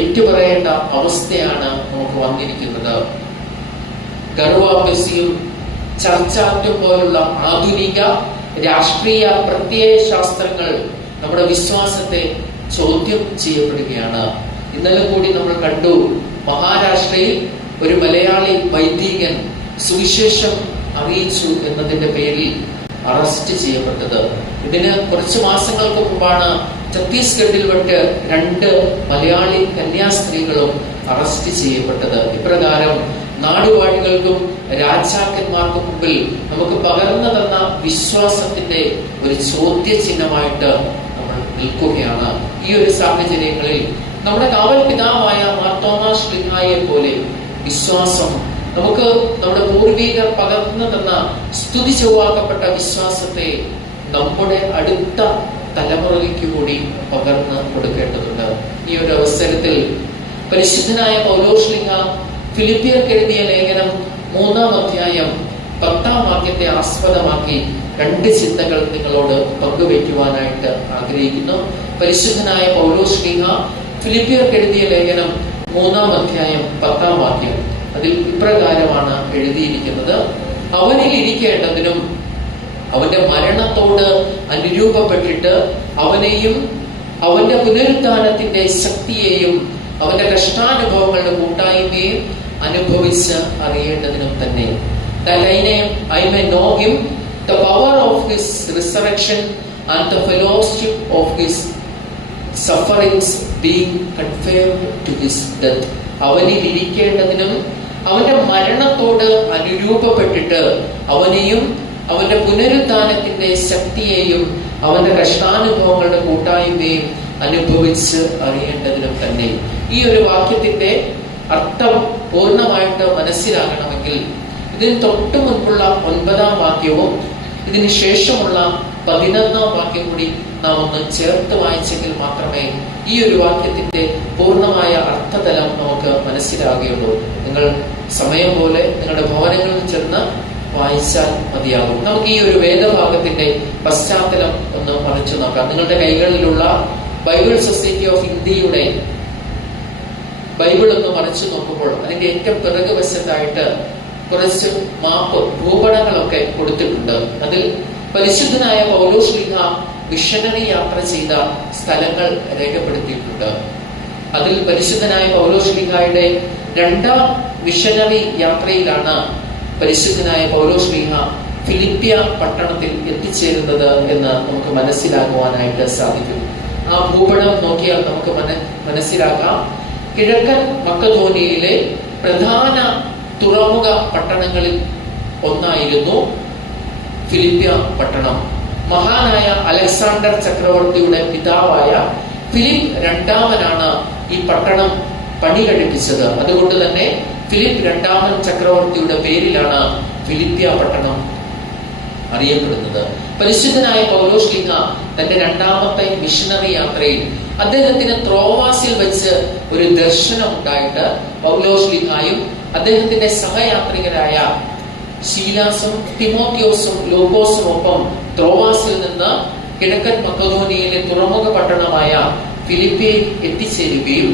ഏറ്റുപറയേണ്ട അവസ്ഥയാണ് നമുക്ക് വന്നിരിക്കുന്നത്. ഗർവാപസിയും ചർച്ചാറ്റും പോലുള്ള ആധുനിക രാഷ്ട്രീയ പ്രത്യയശാസ്ത്രങ്ങൾ നമ്മുടെ വിശ്വാസത്തെ ചോദ്യം ചെയ്യപ്പെടുകയാണ്. ഇന്നലെ കൂടി നമ്മൾ കണ്ടു, മഹാരാഷ്ട്രയിൽ ഒരു മലയാളി വൈദികൻ സുവിശേഷം അറിയിച്ചു എന്നതിന്റെ പേരിൽ അറസ്റ്റ് ചെയ്യപ്പെട്ടത്. ഇതിന് കുറച്ച് മാസങ്ങൾക്ക് മുമ്പാണ് ഛത്തീസ്ഗഡിൽ വിട്ട് 2 മലയാളി കന്യാസ്ത്രീകളും അറസ്റ്റ് ചെയ്യപ്പെട്ടത്. ഇപ്രകാരം നാടുവാഴികൾക്കും രാജാക്കന്മാർക്കും മുമ്പിൽ നമുക്ക് പകർന്നു തന്ന വിശ്വാസത്തിന്റെ ഒരു ചോദ്യചിഹ്നമായിട്ട് നമ്മൾ നിൽക്കുകയാണ്. ഈ ഒരു സാഹചര്യങ്ങളിൽ നമ്മുടെ കാവൽ പിതാവായ മാർത്തോമാ ശ്ലീഹായെ പോലെ വിശ്വാസം നമുക്ക് നമ്മുടെ പൂർവികർ പകർന്നു തന്ന സ്തുതി ചൊവ്വാക്കപ്പെട്ട വിശ്വാസത്തെ നമ്മുടെ അടുത്ത തലമുറയ്ക്ക് കൂടി പകർന്ന് കൊടുക്കേണ്ടതുണ്ട്. ഈ ഒരു അവസരത്തിൽ പരിശുദ്ധനായ പൗലോസ് ശ്ലീഹാ ഫിലിപ്പിയർക്ക് എഴുതിയ ലേഖനം 3-ാം അധ്യായം 10-ാം വാക്യത്തെ ആസ്പദമാക്കി 2 ചിന്തകൾ നിങ്ങളോട് പങ്കുവയ്ക്കുവാനായിട്ട് ആഗ്രഹിക്കുന്നു. പരിശുദ്ധനായ പൗലോസ് ശ്ലീഹാ ഫിലിപ്പിയർക്ക് എഴുതിയ ലേഖനം 3-ാം അധ്യായം 10-ാം വാക്യം, അതിൽ ഇപ്രകാരമാണ് എഴുതിയിരിക്കുന്നത്: അവനിൽ ഇരിക്കേണ്ടതിനും അവന്റെ മരണത്തോട് അനുരൂപപ്പെട്ടിട്ട് അവനെയും അവന്റെ പുനരുദ്ധാനത്തിന്റെ ശക്തിയെയും അവന്റെ കഷ്ടാനുഭവങ്ങളുടെ കൂട്ടായ്മയും അനുഭവിച്ച് അറിയേണ്ടതിനും തന്നെ. That I may know him, the power of his resurrection and the fellowship of his sufferings, being conformed to his death. അവനിൽ ഇരിക്കേണ്ടതിനും അവന്റെ മരണത്തോട് അനുരൂപപ്പെട്ടിട്ട് അവനെയും അവന്റെ പുനരുദ്ധാനത്തിന്റെ ശക്തിയെയും അവന്റെ കഷ്ടാനുഭവങ്ങളുടെ കൂട്ടായ്മയും അനുഭവിച്ച് അറിയേണ്ടതിനും തന്നെ. ഈ ഒരു വാക്യത്തിന്റെ അർത്ഥം പൂർണ്ണമായിട്ട് മനസ്സിലാകണമെങ്കിൽ ഇതിന് തൊട്ടു മുൻപുള്ള 9-ാം വാക്യവും ഇതിന് ശേഷമുള്ള 11-ാം വാക്യം കൂടി നാം ഒന്ന് ചേർത്ത് വായിച്ചെങ്കിൽ മാത്രമേ ഈ ഒരു വാക്യത്തിന്റെ പൂർണ്ണമായ അർത്ഥതലം നമുക്ക് മനസ്സിലാകുകയുള്ളൂ. നിങ്ങൾ സമയം പോലെ നിങ്ങളുടെ ഭവനങ്ങളിൽ ചെന്ന് വായിച്ചാൽ മതിയാകും. നമുക്ക് ഈ ഒരു വേദഭാഗത്തിന്റെ പശ്ചാത്തലം ഒന്ന് മറിച്ചു നോക്കാം. നിങ്ങളുടെ കൈകളിലുള്ള ബൈബിൾ സൊസൈറ്റി ഓഫ് ഇന്ത്യയുടെ ബൈബിൾ ഒന്ന് മറിച്ചു നോക്കുമ്പോൾ അതിന്റെ ഏറ്റവും പിറകു വശത്തായിട്ട് കുറച്ച് ഭൂപടങ്ങളൊക്കെ കൊടുത്തിട്ടുണ്ട്. അതിൽ പരിശുദ്ധനായ പൗലോസ് ശ്ലീഹാ മിഷനറി യാത്ര ചെയ്ത സ്ഥലങ്ങൾ രേഖപ്പെടുത്തിയിട്ടുണ്ട്. അതിൽ പരിശുദ്ധനായ പൗലോസ് ശ്ലീഹായുടെ 2ാം മിഷനറി യാത്രയിലാണ് പരിശുദ്ധനായ പൗലോസ് ശ്ലീഹാ ഫിലിപ്പിയ പട്ടണത്തിൽ എത്തിച്ചേരുന്നത് എന്ന് നമുക്ക് മനസ്സിലാക്കുവാനായിട്ട് സാധിക്കും. ആ ഭൂപടം നോക്കിയാൽ നമുക്ക് മനസ്സിലാക്കാം. കിഴക്കൻ മക്കധോനിയയിലെ പ്രധാന തുറമുഖ പട്ടണങ്ങളിൽ ഒന്നായിരുന്നു ഫിലിപ്പിയ പട്ടണം. മഹാനായ അലക്സാണ്ടർ ചക്രവർത്തിയുടെ പിതാവായ ഫിലിപ്പ് 2-ാമനാണ് ഈ പട്ടണം പണി കഴിപ്പിച്ചത്. അതുകൊണ്ട് തന്നെ ഫിലിപ്പ് 2-ാമൻ ചക്രവർത്തിയുടെ പേരിലാണ് ഫിലിപ്പിയ പട്ടണം അറിയപ്പെടുന്നത്. പരിശുദ്ധനായ പൗലോസ് ശ്ലീഹാ തന്റെ 2ാമത്തെ മിഷനറി യാത്രയിൽ അദ്ദേഹത്തിന് ത്രോവാസിൽ വെച്ച് ഒരു ദർശനം ഉണ്ടായിട്ട് പൗലോസ് ശ്ലീഹായും അദ്ദേഹത്തിന്റെ സഹയാത്രികരായ ശീലാസും തിമോത്തിയോസും ലൂക്കോസും ഒപ്പം ത്രോവാസിൽ നിന്ന് കിഴക്കൻ മക്കധോനിയയിലെ തുറമുഖ പട്ടണമായ ഫിലിപ്പിയിൽ എത്തിച്ചേരുകയും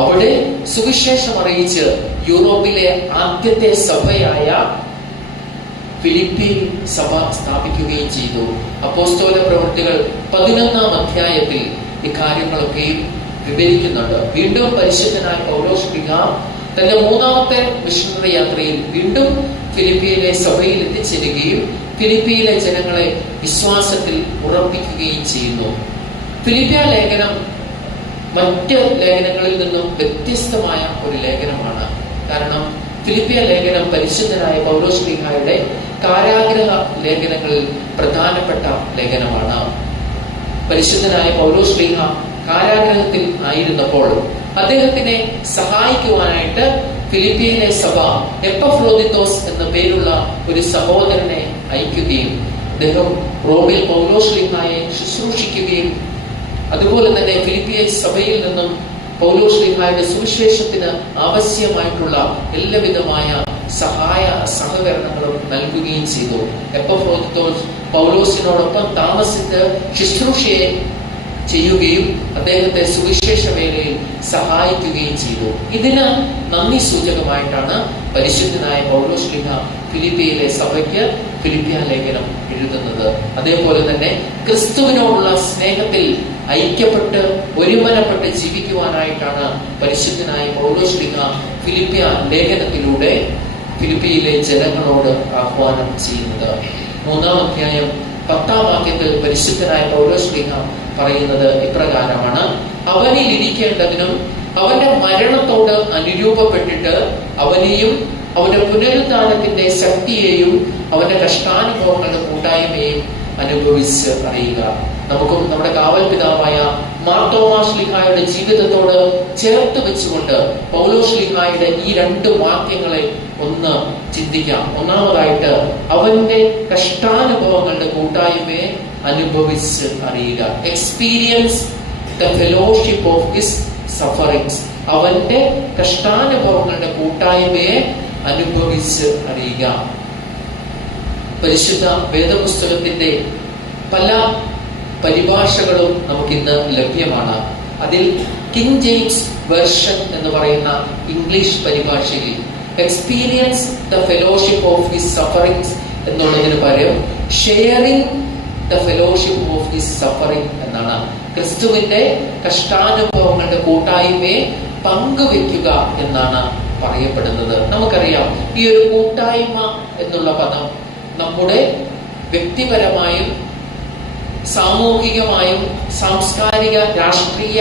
അവിടെ സുവിശേഷം അറിയിച്ച് യൂറോപ്പിലെ ആദ്യത്തെ സഭയായ ഫിലിപ്പി സഭ സ്ഥാപിക്കുകയും ചെയ്തു. അപ്പോസ്തല പ്രവൃത്തികൾ 11-ാം അധ്യായത്തിൽ ഇക്കാര്യങ്ങളൊക്കെയും വിവരിക്കുന്നുണ്ട്. വീണ്ടും പരിശുദ്ധനായ പൗലോസ് ശ്ലീഹാ തന്റെ 3ാമത്തെ മിഷണറി യാത്രയിൽ വീണ്ടും ഫിലിപ്പിയിലെ സഭയിൽ എത്തിച്ചേരുകയും ഫിലിപ്പിയിലെ ജനങ്ങളെ വിശ്വാസത്തിൽ ഉറപ്പിക്കുകയും ചെയ്യുന്നു. ഫിലിപ്പിയ ലേഖനം മറ്റ് ലേഖനങ്ങളിൽ നിന്നും വ്യത്യസ്തമായ ഒരു ലേഖനമാണ്. കാരണം ഫിലിപ്പിയ ലേഖനം പരിശുദ്ധനായ പൗലോസ്ലീഹായുടെ കാരാഗ്രഹ ലേഖനങ്ങളിൽ പ്രധാനപ്പെട്ട ലേഖനമാണ്. പരിശുദ്ധനായ പൗലോസ്ലീഹ കാരാഗ്രഹത്തിൽ ആയിരുന്നപ്പോൾ അദ്ദേഹത്തിനെ സഹായിക്കുവാനായിട്ട് ഫിലിപ്പിയിലെ സഭ എപ്പഫ്രോദിത്തോസ് എന്ന പേരുള്ള ഒരു സഹോദരനെ അയക്കുകയും അദ്ദേഹം റോമിൽ പൗലോസ്ലീഹായെ ശുശ്രൂഷിക്കുകയും അതുപോലെ തന്നെ ഫിലിപ്പിയ സഭയിൽ നിന്നും പൗലോസ്ലീഹായുടെ സുവിശേഷത്തിന് ആവശ്യമായിട്ടുള്ള എല്ലാവിധമായ സഹായ സഹകരണങ്ങളും നൽകുകയും ചെയ്തു. എപ്പഫ്രോദിത്തോസ് പൗലോസിനോടൊപ്പം താമസിച്ച് ശുശ്രൂഷയെ ചെയ്യുകയും അദ്ദേഹത്തെ സുവിശേഷ വേലയിൽ സഹായിക്കുകയും ചെയ്തു. ഇതിന് നന്ദി സൂചകമായിട്ടാണ് പരിശുദ്ധനായ പൗലോസ്ലീഹ ഫിലിപ്പിയിലെ സഭയ്ക്ക് ഫിലിപ്പിയ ലേഖനം എഴുതുന്നത്. അതേപോലെ തന്നെ ക്രിസ്തുവിനോടുള്ള സ്നേഹത്തിൽ ഐക്യപ്പെട്ട് ഒരുമനപ്പെട്ട് ജീവിക്കുവാനായിട്ടാണ് പരിശുദ്ധനായ പൗലോസ്ലീഹ ഫിലിപ്പിയ ലേഖനത്തിലൂടെ ഫിലിപ്പിയിലെ ജനങ്ങളോട് ആഹ്വാനം ചെയ്യുന്നത്. 3-ാം അധ്യായം 10-ാം വാക്യത്തിൽ പരിശുദ്ധനായ പൗലോസ്ലീഹ പറയുന്നത് ഇപ്രകാരമാണ്: അവനിൽ ഇരിക്കേണ്ടതിനും അവന്റെ മരണത്തോട് അനുരൂപപ്പെട്ടിട്ട് അവനെയും അവന്റെ പുനരുദ്ധാനത്തിന്റെ ശക്തിയെയും അവന്റെ കഷ്ടാനുഭവങ്ങളുടെ കൂട്ടായ്മയെയും അനുഭവിച്ച് അറിയുക. നമുക്കും നമ്മുടെ കാവൽ പിതാവായ മാർത്തോമാശ്ലീഹായുടെ ജീവിതത്തോട് ചേർത്ത് വെച്ചുകൊണ്ട് പൗലോസ്ലീഹായുടെ ഈ 2 വാക്യങ്ങളെ ഒന്ന് ചിന്തിക്കാം. ഒന്നാമതായിട്ട് അവന്റെ കഷ്ടാനുഭവങ്ങളുടെ കൂട്ടായ്മയെ അനുഭവിച്ച് അറിയുക. Experience the fellowship of his sufferings. അവന്റെ കഷ്ടാനുഭവങ്ങളുടെ കൂട്ടായ്മയെ അനുഭവിച്ച് അറിയുക. പരിശുദ്ധ വേദപുസ്തകത്തിന്റെ പല പരിഭാഷകളും നമുക്കിന്ന് ലഭ്യമാണ്. അതിൽ കിങ് ജെയിംസ് വെർഷൻ എന്ന് പറയുന്ന ഇംഗ്ലീഷ് പരിഭാഷയിൽ experience the fellowship of his sufferings എന്നുള്ളതിന് പകരം sharing the fellowship of his suffering എന്നാണ്. ക്രിസ്തുവിന്റെ കഷ്ടാനുഭവങ്ങളുടെ കൂട്ടായ്മയെ പങ്കുവെക്കുക എന്നാണ് പറയപ്പെടുന്നത്. നമുക്കറിയാം, ഈ ഒരു കൂട്ടായ്മ എന്നുള്ള പദം നമ്മുടെ വ്യക്തിപരമായും സാമൂഹികമായും സാംസ്കാരിക, രാഷ്ട്രീയ,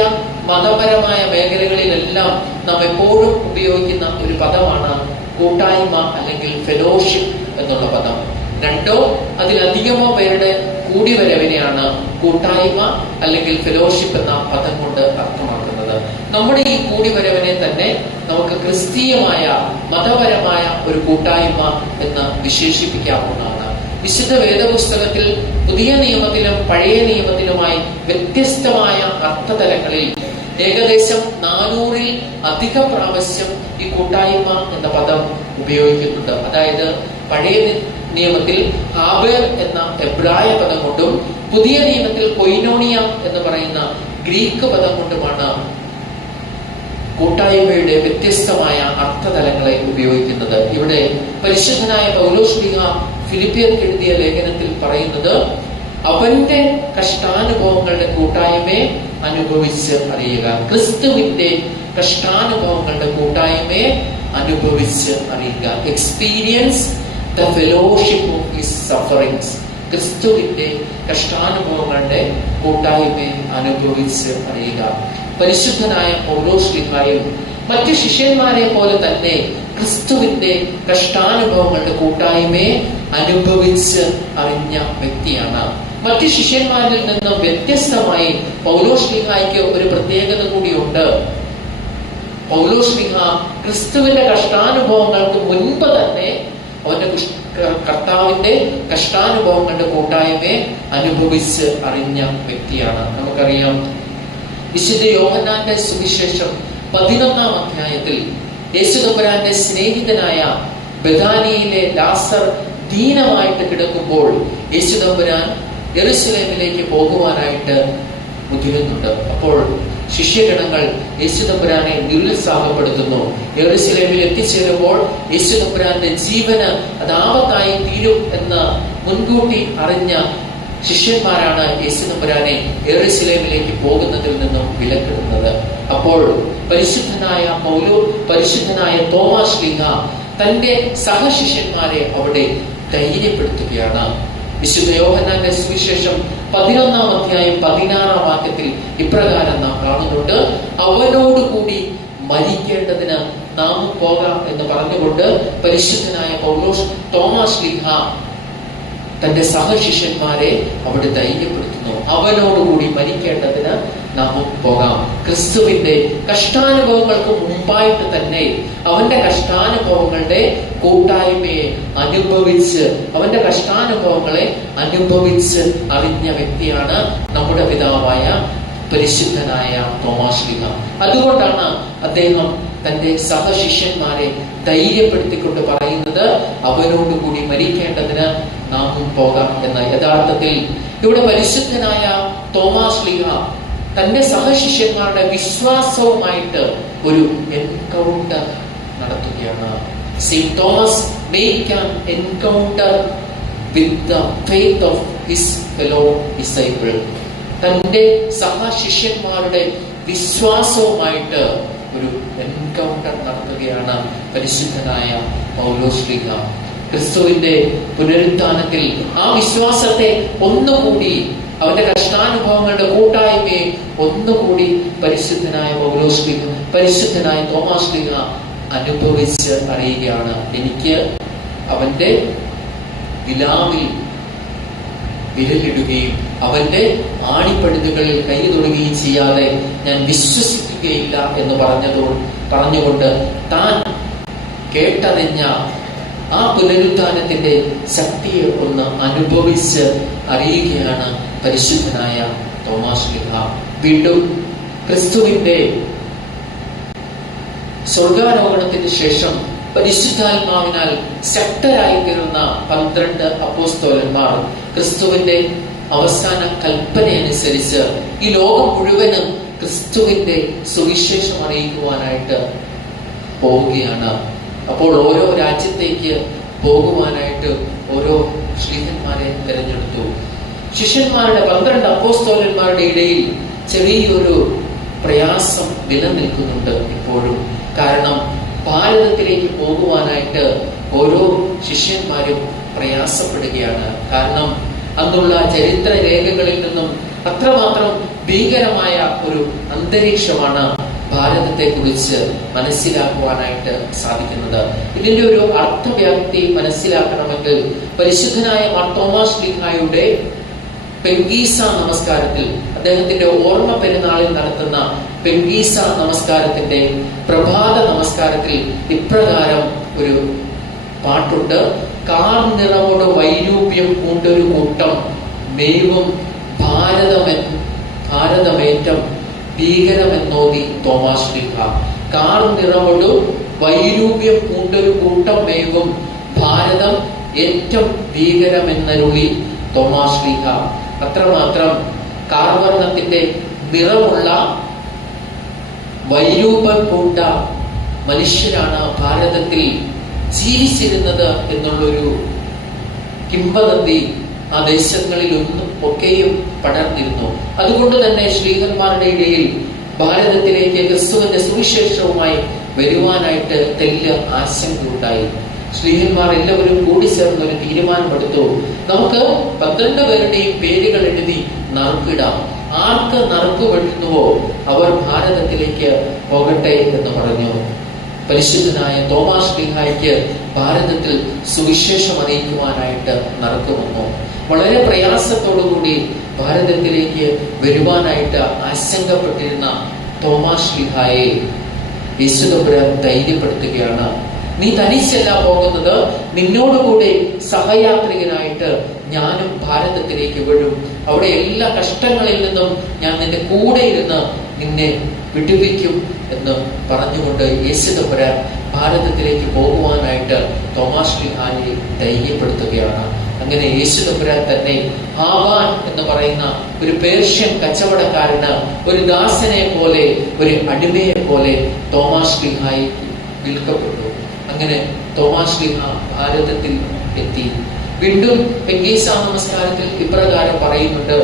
മതപരമായ മേഖലകളിലെല്ലാം നാം എപ്പോഴും ഉപയോഗിക്കുന്ന ഒരു പദമാണ് കൂട്ടായ്മ അല്ലെങ്കിൽ ഫെലോഷിപ്പ് എന്നുള്ള പദം. 2 അതിലധികമോ പേരുടെ കൂടിവരവിനെയാണ് കൂട്ടായ്മ അല്ലെങ്കിൽ ഫെലോഷിപ്പ് എന്ന പദം കൊണ്ട് അർത്ഥമാക്കുന്നത്. നമ്മുടെ ഈ കൂടിവരവിനെ തന്നെ നമുക്ക് ക്രിസ്തീയമായ മതപരമായ ഒരു കൂട്ടായ്മ എന്ന് വിശേഷിപ്പിക്കാവുന്നതാണ്. വിശുദ്ധ വേദപുസ്തകത്തിൽ പുതിയ നിയമത്തിലും പഴയ നിയമത്തിലുമായി വ്യത്യസ്തമായ അർത്ഥതലങ്ങളിൽ ഏകദേശം 400-ൽ അധിക പ്രാവശ്യം ഈ കൂട്ടായ്മ എന്ന പദം ഉപയോഗിക്കുന്നുണ്ട്. അതായത് പഴയ നിയമത്തിൽ ഹാബേർ എന്ന എബ്രായ പദം കൊണ്ടും പുതിയ നിയമത്തിൽ കൊയിനോണിയ എന്ന് പറയുന്ന ഗ്രീക്ക് പദം കൊണ്ടുമാണ് കൂട്ടായ്മയുടെ വ്യത്യസ്തമായ അർത്ഥതലങ്ങളെ ഉപയോഗിക്കുന്നത്. ഇവിടെ പരിശുദ്ധനായ പൗലോസ്ലീഹ ഫിലിപ്പിയർക്ക് എഴുതിയ ലേഖനത്തിൽ പറയുന്നത് അവന്റെ കഷ്ടാനുഭവങ്ങളുടെ കൂട്ടായ്മയെ അനുഭവിച്ച് അറിയുക. ക്രിസ്തുവിന്റെ കഷ്ടാനുഭവങ്ങളുടെ കൂട്ടായ്മയെ അനുഭവിച്ച് അറിയുക. Experience the fellowship of his sufferings. ക്രിസ്തുവിന്റെ കഷ്ടാനുഭവങ്ങളുടെ കൂട്ടായ്മയെ അനുഭവിച്ച് അറിയുക. പരിശുദ്ധനായ പൗലോസ്ലീഹായും മറ്റു ശിഷ്യന്മാരെ പോലെ തന്നെ ക്രിസ്തുവിന്റെ കഷ്ടാനുഭവങ്ങളുടെ കൂട്ടായ്മയെ അനുഭവിച്ച് അറിഞ്ഞ വ്യക്തിയാണ്. മറ്റു ശിഷ്യന്മാരിൽ നിന്നും വ്യത്യസ്തമായി പൗലോസ്ലീഹായ്ക്ക് ഒരു പ്രത്യേകത കൂടിയുണ്ട്. പൗലോസ്ലീഹ ക്രിസ്തുവിന്റെ കഷ്ടാനുഭവങ്ങൾക്ക് മുൻപ് തന്നെ അവന്റെ കർത്താവിന്റെ കഷ്ടാനുഭവങ്ങളുടെ കൂട്ടായ്മയെ അനുഭവിച്ച് അറിഞ്ഞ വ്യക്തിയാണ്. നമുക്കറിയാം, വിശുദ്ധ യോഹന്നാന്റെ സുവിശേഷം 11-ാം അധ്യായത്തിൽ യേശുദമ്പുരാന്റെ സ്നേഹിതനായ ബഥാനിയിലെ ലാസർ ദീനമായിട്ട് കിടക്കുമ്പോൾ യേശുദമ്പുരാൻ യെരൂശലേമിലേക്ക് പോകുവാനായിട്ട് മുതിരുന്നുണ്ട്. അപ്പോൾ ശിഷ്യഗണങ്ങൾ യേശുദമ്പുരാനെ നിരുത്സാഹപ്പെടുത്തുന്നു. യെരൂശലേമിൽ എത്തിച്ചേരുമ്പോൾ യേശുദമ്പുരാന്റെ ജീവന് അത് ആപത്തായി തീരും എന്ന് മുൻകൂട്ടി അറിഞ്ഞ ശിഷ്യന്മാരാണ് യേശുദമ്പുരാനെ യെരൂശലേമിലേക്ക് പോകുന്നതിൽ നിന്നും വിലക്കിടുന്നത്. അപ്പോൾ പരിശുദ്ധനായ തോമാശ്ലീഹ തന്റെ സഹശിഷ്യന്മാരെ അവിടെ ധൈര്യപ്പെടുത്തുകയാണ്. വിശുദ്ധ യോഹന്നാന്റെ സുവിശേഷം 11-ാം അധ്യായം 16-ാം വാക്യത്തിൽ ഇപ്രകാരം നാം കാണുന്നുണ്ട്: അവനോടുകൂടി മരിക്കേണ്ടതിന് നാം പോകാം എന്ന് പറഞ്ഞുകൊണ്ട് പരിശുദ്ധനായ പൗലോസ് തോമാശ്ലീഹ തന്റെ സഹശിഷ്യന്മാരെ അവിടെ ധൈര്യപ്പെടുത്തുന്നു. അവനോടുകൂടി മരിക്കേണ്ടതിന് നാം പോകാം. ക്രിസ്തുവിന്റെ കഷ്ടാനുഭവങ്ങൾക്ക് മുമ്പായിട്ട് തന്നെ അവന്റെ കഷ്ടാനുഭവങ്ങളുടെ കൂട്ടായ്മയെ അനുഭവിച്ച്, അവന്റെ കഷ്ടാനുഭവങ്ങളെ അനുഭവിച്ച് അറിഞ്ഞ വ്യക്തിയാണ് നമ്മുടെ പിതാവായ പരിശുദ്ധനായ തോമാശ്ലീഹ. അതുകൊണ്ടാണ് അദ്ദേഹം തന്റെ സഹശിഷ്യന്മാരെ ധൈര്യപ്പെടുത്തിക്കൊണ്ട് പറയുന്നത് അവനോടുകൂടി മരിക്കേണ്ടതിന് നാമും പോകാം എന്ന്. യഥാർത്ഥത്തിൽ ഇവിടെ പരിശുദ്ധനായ തോമാശ്ലീഹ തന്റെ സഹശിഷ്യന്മാരുടെ വിശ്വാസവുമായിട്ട് ഒരു എൻകൗണ്ടർ നടത്തുകയാണ്. Saint Thomas make an encounter with the faith of his fellow disciple. തന്റെ സഹശിഷ്യന്മാരുടെ വിശ്വാസവുമായിട്ട് ഒരു എൻകൗണ്ടർ നടത്തുകയാണ് പരിശുദ്ധനായ പൗലോശ്ലീഹ. ക്രിസ്തുവിന്റെ പുനരുത്ഥാനത്തിൽ ആ വിശ്വാസത്തെ ഒന്നുകൂടി, അവന്റെ കഷ്ടാനുഭവങ്ങളുടെ കൂട്ടായ്മയെ ഒന്നുകൂടി പരിശുദ്ധനായ പൗലോശ്ലീഹ, പരിശുദ്ധനായ തോമാശ്ലീഹ അനുഭവിച്ച് അറിയുകയാണ്. എനിക്ക് അവന്റെ വിലാവിൽ വിരലിടുകയും അവന്റെ ആണിപ്പഴുതുകളിൽ കൈ തൊടുകയും ചെയ്യാതെ ഞാൻ വിശ്വസിക്കുകയില്ല എന്ന് പറഞ്ഞുകൊണ്ട് താൻ കേട്ടറിഞ്ഞ ആ പുനരുത്ഥാനത്തിന്റെ ശക്തിയെ ഒന്ന് അനുഭവിച്ച് അറിയുകയാണ് പരിശുദ്ധനായ തോമാശ്ലീഹ. വീണ്ടും ക്രിസ്തുവിന്റെ സ്വർഗാരോഹണത്തിന് ശേഷം പരിശുദ്ധാത്മാവിനാൽ ശക്തരായി തീർന്ന 12 അപ്പോസ്തലന്മാർ ക്രിസ്തുവിന്റെ അവസാന കൽപ്പനയനുസരിച്ച് ഈ ലോകം മുഴുവനും ക്രിസ്തുവിന്റെ സുവിശേഷം അറിയിക്കുവാനായിട്ട് പോവുകയാണ്. അപ്പോൾ ഓരോ രാജ്യത്തേക്ക് പോകുവാനായിട്ട് ഓരോ ശ്ലീഹന്മാരെ തിരഞ്ഞെടുത്തു. ശിഷ്യന്മാരുടെ 12 അപ്പോസ്തലന്മാരുടെ ഇടയിൽ ചെറിയൊരു പ്രയാസം നിലനിൽക്കുന്നുണ്ട് ഇപ്പോഴും. കാരണം ഭാരതത്തിലേക്ക് പോകുവാനായിട്ട് ഓരോ ശിഷ്യന്മാരും പ്രയാസപ്പെടുകയാണ്. കാരണം അന്നുള്ള ചരിത്ര രേഖകളിൽ നിന്നും അത്രമാത്രം ഭീകരമായ ഒരു അന്തരീക്ഷമാണ് ഭാരതത്തെ കുറിച്ച് മനസ്സിലാക്കുവാനായിട്ട് സാധിക്കുന്നത്. ഇതിന്റെ ഒരു അർത്ഥവ്യാപ്തി മനസ്സിലാക്കണമെങ്കിൽ പരിശുദ്ധനായ തോമാശ്ലീഹായുടെ പെങ്കീസ നമസ്കാരത്തിൽ, അദ്ദേഹത്തിന്റെ ഓർമ്മ പെരുന്നാളിൽ നടത്തുന്ന പെങ്കീസ നമസ്കാരത്തിന്റെ പ്രഭാത നമസ്കാരത്തിൽ ഇപ്രകാരം ഒരു പാട്ടുണ്ട്. കാർ നിറവോട് വൈരൂപ്യം പൂണ്ടൊരു കൂട്ടം മേവും ഭാരതമേറ്റം ഭീകരമെന്നോതി തോമാശ്ലീഹ. കാർ നിറവോട് വൈരൂപ്യം പൂണ്ടൊരു കൂട്ടം മേവും ഭാരതം ഏറ്റവും ഭീകരമെന്നരുളി തോമാശ്ലീഹ. അത്രമാത്രം കാർവർണ്ണത്തിന്റെ നിറമുള്ള വൈരൂപം പൂണ്ട മനുഷ്യരാണ് ഭാരതത്തിൽ ജീവിച്ചിരുന്നത് എന്നുള്ളൊരു കിംവദന്തി ആ ദേശങ്ങളിലൊന്നും ഒക്കെയും പടർന്നിരുന്നു. അതുകൊണ്ട് തന്നെ ശ്ലീഹന്മാരുടെ ഇടയിൽ ഭാരതത്തിലേക്ക് ക്രിസ്തുവിന്റെ സുവിശേഷവുമായി വരുവാനായിട്ട് തെല്ല് ആശങ്കയുണ്ടായി. ശ്ലീഹന്മാർ എല്ലാവരും കൂടി ചേർന്ന് ഒരു തീരുമാനമെടുത്തു. നമുക്ക് 12 പേരുടെയും പേരുകൾ എഴുതി നറുക്കിടാം. ആർക്ക് നറുക്ക് വെട്ടുന്നുവോ അവർ ഭാരതത്തിലേക്ക് പോകട്ടെ എന്ന് പറഞ്ഞു. പരിശുദ്ധനായ തോമാശ്ലീഹായ്ക്ക് ഭാരതത്തിൽ സുവിശേഷം അറിയിക്കുവാനായിട്ട് നറുക്ക് വന്നു. വളരെ പ്രയാസത്തോടുകൂടി ഭാരതത്തിലേക്ക് വരുവാനായിട്ട് ആശങ്കപ്പെട്ടിരുന്ന തോമാശ്ലീഹായെ യേശുദമ്പുരാൻ ധൈര്യപ്പെടുത്തുകയാണ്. നീ തനിച്ചല്ല പോകുന്നത്, നിന്നോടുകൂടെ സഹയാത്രികനായിട്ട് ഞാനും ഭാരതത്തിലേക്ക് വരും. അവിടെ എല്ലാ കഷ്ടങ്ങളിൽ നിന്നും ഞാൻ നിന്റെ കൂടെ ഇരുന്ന് നിന്നെ വിടുവിക്കും എന്ന് പറഞ്ഞുകൊണ്ട് യേശുദമ്പുരാൻ ഭാരതത്തിലേക്ക് പോകുവാനായിട്ട് തോമാശ്ലീഹായെ ധൈര്യപ്പെടുത്തുകയാണ്. അങ്ങനെ യേശുദമ്പുരാൻ തന്നെ ഹാവാൻ എന്ന് പറയുന്ന ഒരു പേർഷ്യൻ കച്ചവടക്കാരന് ഒരു ദാസനെ പോലെ, ഒരു അടിമയെ പോലെ തോമാശ്ലീഹായി വിൽക്കപ്പെട്ടു. അങ്ങനെ തോമാശ്ലീഹ ഭാരതത്തിൽ എത്തി. വീണ്ടും പെങ്കീസ നമസ്കാരത്തിൽ ഇപ്രകാരം പറയുന്നുണ്ട്.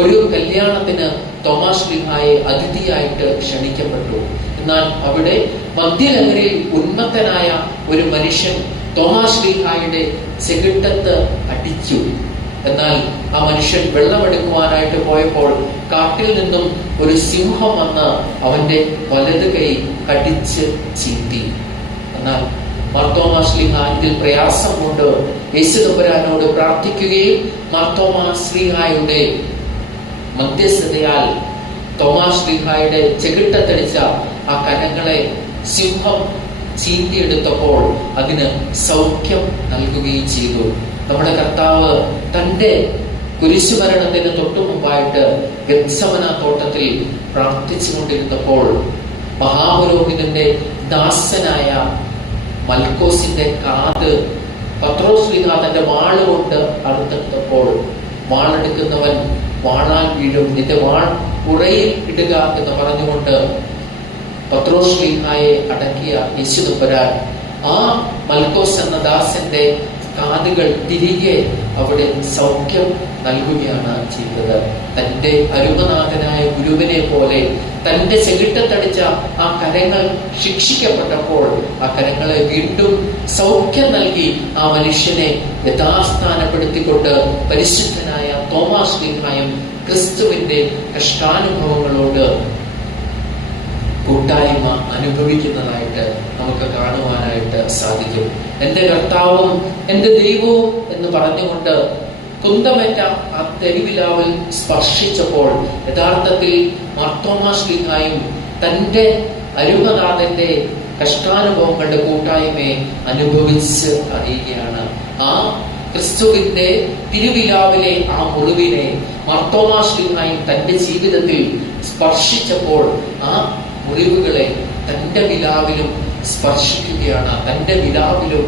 ഒരു കല്യാണത്തിന് തോമാശ്ലീഹായെ അതിഥിയായിട്ട് ക്ഷണിക്കപ്പെട്ടു. എന്നാൽ അവിടെ മദ്യലഹരിയിൽ ഉന്മത്തനായ ഒരു മനുഷ്യൻ തോമാശ്ലീഹായുടെ ചെകിട്ടത്ത് അടിച്ചു. എന്നാൽ ആ മനുഷ്യൻ വെള്ളമെടുക്കുവാനായിട്ട് പോയപ്പോൾ കാട്ടിൽ നിന്നും ഒരു സിംഹം വന്ന് അവന്റെ വലത് കൈ കടിച്ച് ചീന്തി. എന്നാൽ മാർത്തോമാ ശ്ലീഹ ഇതിൽ പ്രയാസം കൊണ്ട് യേശുദമ്പുരാനോട് പ്രാർത്ഥിക്കുകയും മാർത്തോമാ ശ്ലീഹായുടെ മധ്യസ്ഥതയാൽ തോമാ ശ്ലീഹായുടെ ചെകിട്ടത്തടിച്ച ആ കരങ്ങളെ സിംഹം ചീന്തിയെടുത്തപ്പോൾ അതിന് സൗഖ്യം നൽകുകയും ചെയ്തു. നമ്മുടെ കർത്താവ് തന്റെ കുരിശുമരണത്തിന് തൊട്ടു മുമ്പായിട്ട് ഗത്സമന തോട്ടത്തിൽ പ്രാർത്ഥിച്ചുകൊണ്ടിരുന്നപ്പോൾ മഹാപുരോഹിതന്റെ ദാസനായ മൽക്കോസിന്റെ കാത് പത്രോസ് ശ്ലീഹ തന്റെ വാളുകൊണ്ട് അറുത്തെടുത്തപ്പോൾ വാളെടുക്കുന്നവൻ വാളാൽ വീഴും, നിന്റെ വാൾ ഉറയിൽ ഇടുക എന്ന് പറഞ്ഞുകൊണ്ട് പത്രോസ് ശ്ലീഹായെ അടക്കിയ യേശുദമ്പുരാൻ ആ മൽക്കോസ് എന്ന ദാസന്റെ കാതുകൾ തിരികെ അവിടെ സൗഖ്യം നൽകുകയാണ് ചെയ്തത്. തന്റെ അരുമനാഥനായ ഗുരുവിനെ പോലെ തന്റെ ചെകിട്ടത്തടിച്ച ആ കരങ്ങൾ ശിക്ഷിക്കപ്പെട്ടപ്പോൾ ആ കരങ്ങളെ വീണ്ടും സൗഖ്യം നൽകി ആ മനുഷ്യനെ യഥാസ്ഥാനപ്പെടുത്തിക്കൊണ്ട് പരിശുദ്ധനായ തോമാ ശ്ലീഹായും ക്രിസ്തുവിന്റെ കഷ്ടാനുഭവങ്ങളോട് കൂട്ടായ്മ അനുഭവിക്കുന്നതായിട്ട് നമുക്ക് കാണുവാനായിട്ട് സാധിക്കും. എന്റെ കർത്താവും എന്റെ ദൈവവും എന്ന് പറഞ്ഞുകൊണ്ട് കുന്തമേറ്റ ആ തെരുവിലാവിൽ സ്പർശിച്ചപ്പോൾ യഥാർത്ഥത്തിൽ മാർത്തോമാ ശ്ലീഹായും തന്റെ അരുമനാഥന്റെ കഷ്ടാനുഭവങ്ങളുടെ കൂട്ടായ്മയെ അനുഭവിച്ച് അറിയുകയാണ്. ആ ക്രിസ്തുവിന്റെ തിരുവിലാവിലെ ആ മുറിവിനെ മാർത്തോമാ ശ്ലീഹായും തന്റെ ജീവിതത്തിൽ സ്പർശിച്ചപ്പോൾ ആ മുറിവുകളെ തന്റെ വിലാവിലും സ്പർശിക്കുകയാണ്, തന്റെ വിലാവിലും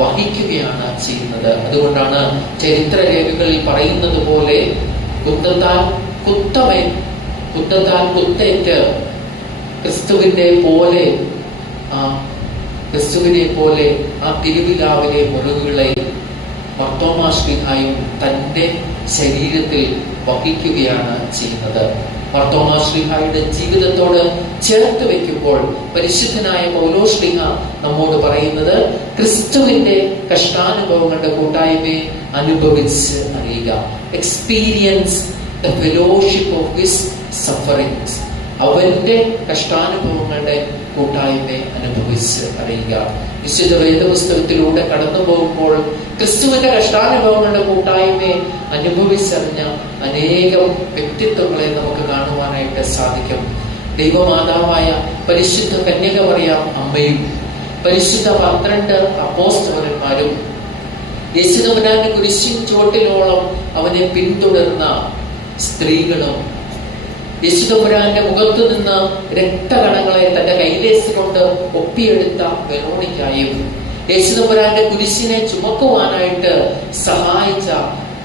വഹിക്കുകയാണ് ചെയ്യുന്നത്. അതുകൊണ്ടാണ് ചരിത്രരേഖകളിൽ പറയുന്നത് പോലെ കുന്തത്താൽ കുത്തേറ്റ് ക്രിസ്തുവിനെ പോലെ ആ തിരുവിലാവിലെ മുറിവുകളെ മാർത്തോമാ ശ്ലീഹായും തന്റെ ശരീരത്തിൽ വഹിക്കുകയാണ് ചെയ്യുന്നത്. മാർത്തോമാ ശ്ലീഹായുടെ ജീവിതത്തോട് ചേർത്ത് വെക്കുമ്പോൾ പരിശുദ്ധനായ പൗലോസ് ശ്ലീഹ നമ്മോട് പറയുന്നത് ക്രിസ്തുവിന്റെ കഷ്ടാനുഭവങ്ങളുടെ കൂട്ടായ്മയെ അനുഭവിച്ച് അറിയുക. Experience the fellowship of his sufferings. അവന്റെ കഷ്ടാനുഭവങ്ങളുടെ കൂട്ടായ്മയെ അനുഭവിച്ച് അറിയുക. വിശുദ്ധ വേദപുസ്തകത്തിലൂടെ കടന്നു പോകുമ്പോൾ ക്രിസ്തുവിന്റെ കഷ്ടാനുഭവങ്ങളുടെ കൂട്ടായ്മയെ അനുഭവിച്ചറിഞ്ഞ അനേകം വ്യക്തിത്വങ്ങളെ നമുക്ക് കാണുവാനായിട്ട് സാധിക്കും. ദൈവമാതാവായ പരിശുദ്ധ കന്യക മറിയാം അമ്മയും പരിശുദ്ധ 12 അപ്പോസ്തലന്മാരും യേശുദമ്പുരാന്റെ കുരിശിൻ ചുവട്ടിലോളം അവനെ പിന്തുടർന്ന സ്ത്രീകളും യേശുദമ്പുരാന്റെ മുഖത്തു നിന്ന് രക്തകണങ്ങളെ തന്റെ കൈലേസ് കൊണ്ട് ഒപ്പിയെടുത്ത വെറോണിക്കായും യേശുദമ്പുരാന്റെ കുരിശിനെ ചുമക്കുവാനായിട്ട് സഹായിച്ച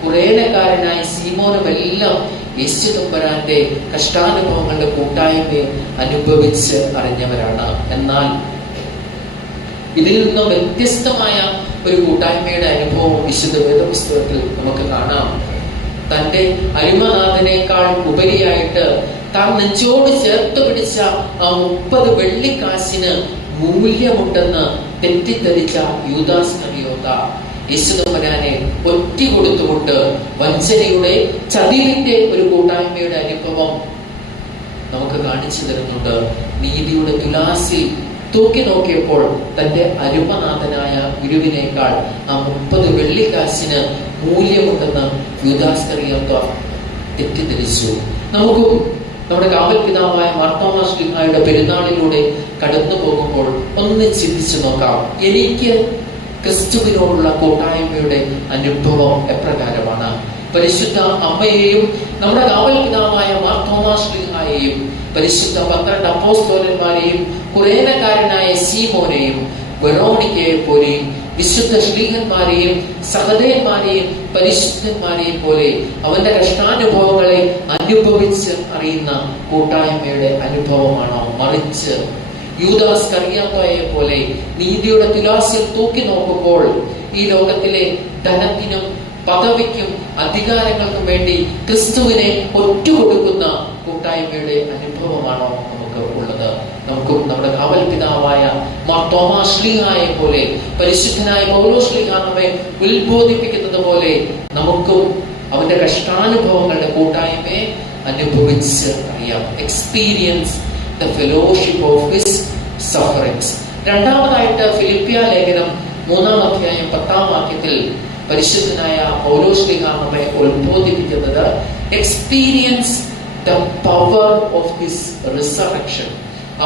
കുറേനക്കാരനായ സീമോനുമെല്ലാം യേശുദമ്പുരാന്റെ കഷ്ടാനുഭവങ്ങളുടെ കൂട്ടായ്മയെ അനുഭവിച്ച് അറിഞ്ഞവരാണ്. എന്നാൽ ഇതിൽ നിന്ന് വ്യത്യസ്തമായ ഒരു കൂട്ടായ്മയുടെ അനുഭവം വിശുദ്ധ വേദപുസ്തകത്തിൽ നമുക്ക് കാണാം. തന്റെ അരുമനാഥനേക്കാൾ ഉപരിയായിട്ട് താൻ നെഞ്ചോട് ചേർത്ത് പിടിച്ച ആ 30 വെള്ളിക്കാശിന് മൂല്യമുണ്ടെന്ന് തെറ്റിദ്ധരിച്ച യൂദാസ് കറിയോത്ത യേശുദമ്പുരാനെ ഒറ്റി കൊടുത്തുകൊണ്ട് വഞ്ചനയുടെ ചതിവിന്റെ ഒരു കൂട്ടായ്മയുടെ അനുഭവം നമുക്ക് കാണിച്ചു തരുന്നുണ്ട്. നീതിയുടെ തുലാസിൽ തൂക്കി നോക്കിയപ്പോൾ തന്റെ അരുമനാഥനായ ഗുരുവിനേക്കാൾ ആ 30 വെള്ളിക്കാശിന് മൂല്യമുണ്ടെന്ന് യൂദാസ് കറിയോത്ത തെറ്റിദ്ധരിച്ചു. നമുക്കും നമ്മുടെ കാവൽ പിതാവായ മാർത്തോമാ ശ്ലീഹായുടെ പെരുന്നാളിലൂടെ കടന്നു പോകുമ്പോൾ ഒന്ന് ചിന്തിച്ചു നോക്കാം. എനിക്ക് ക്രിസ്തുവിനോടുള്ള കൂട്ടായ്മയുടെ അനുഭവം എപ്രകാരമാണ്? പരിശുദ്ധ അമ്മയെയും നമ്മുടെ കാവൽ പിതാവായ മാർത്തോമാ ശ്ലീഹായെയും പരിശുദ്ധ 12 അപ്പോസ്തലന്മാരെയും കുറേനക്കാരനായ സീമോനെയും വെറോണിക്കയെ പോലെയും വിശുദ്ധ ശ്ലീഹന്മാരെയും സഹദേവന്മാരെയും പരിശുദ്ധന്മാരെയും പോലെ അവന്റെ കഷ്ടാനുഭവങ്ങളെ അനുഭവിച്ച് അറിയുന്ന കൂട്ടായ്മയുടെ അനുഭവമാണോ? മറിച്ച് യൂദാസ് കറിയാത്തോയെ പോലെ നീതിയുടെ തുലാസിൽ തൂക്കി നോക്കുമ്പോൾ ഈ ലോകത്തിലെ ധനത്തിനും പദവിക്കും അധികാരങ്ങൾക്കും വേണ്ടി ക്രിസ്തുവിനെ ഒറ്റുകൊടുക്കുന്ന കൂട്ടായ്മയുടെ അനുഭവമാണോ നമുക്ക് ഉള്ളത്? നമുക്കും നമ്മുടെ കാവൽ പിതാവായ മാർത്തോമാ ശ്ലീഹായെ പോലെ പരിശുദ്ധനായ പൗലോസ് ശ്ലീഹ നമ്മെ ഉത്ബോധിപ്പിക്കുന്നത് പോലെ നമുക്കും അവന്റെ കഷ്ടാനുഭവങ്ങളുടെ കൂട്ടായ്മയെ അനുഭവിച്ച് അറിയാം. Experience the fellowship of his sufferings. രണ്ടാമതായിട്ട് ഫിലിപ്പിയ ലേഖനം 3-ാം അധ്യായം 10-ാം വാക്യത്തിൽ പരിശുദ്ധനായ പൗലോസ്ലീഹ നമ്മെ ഉത്ബോധിപ്പിക്കുന്നത് experience the power of his resurrection.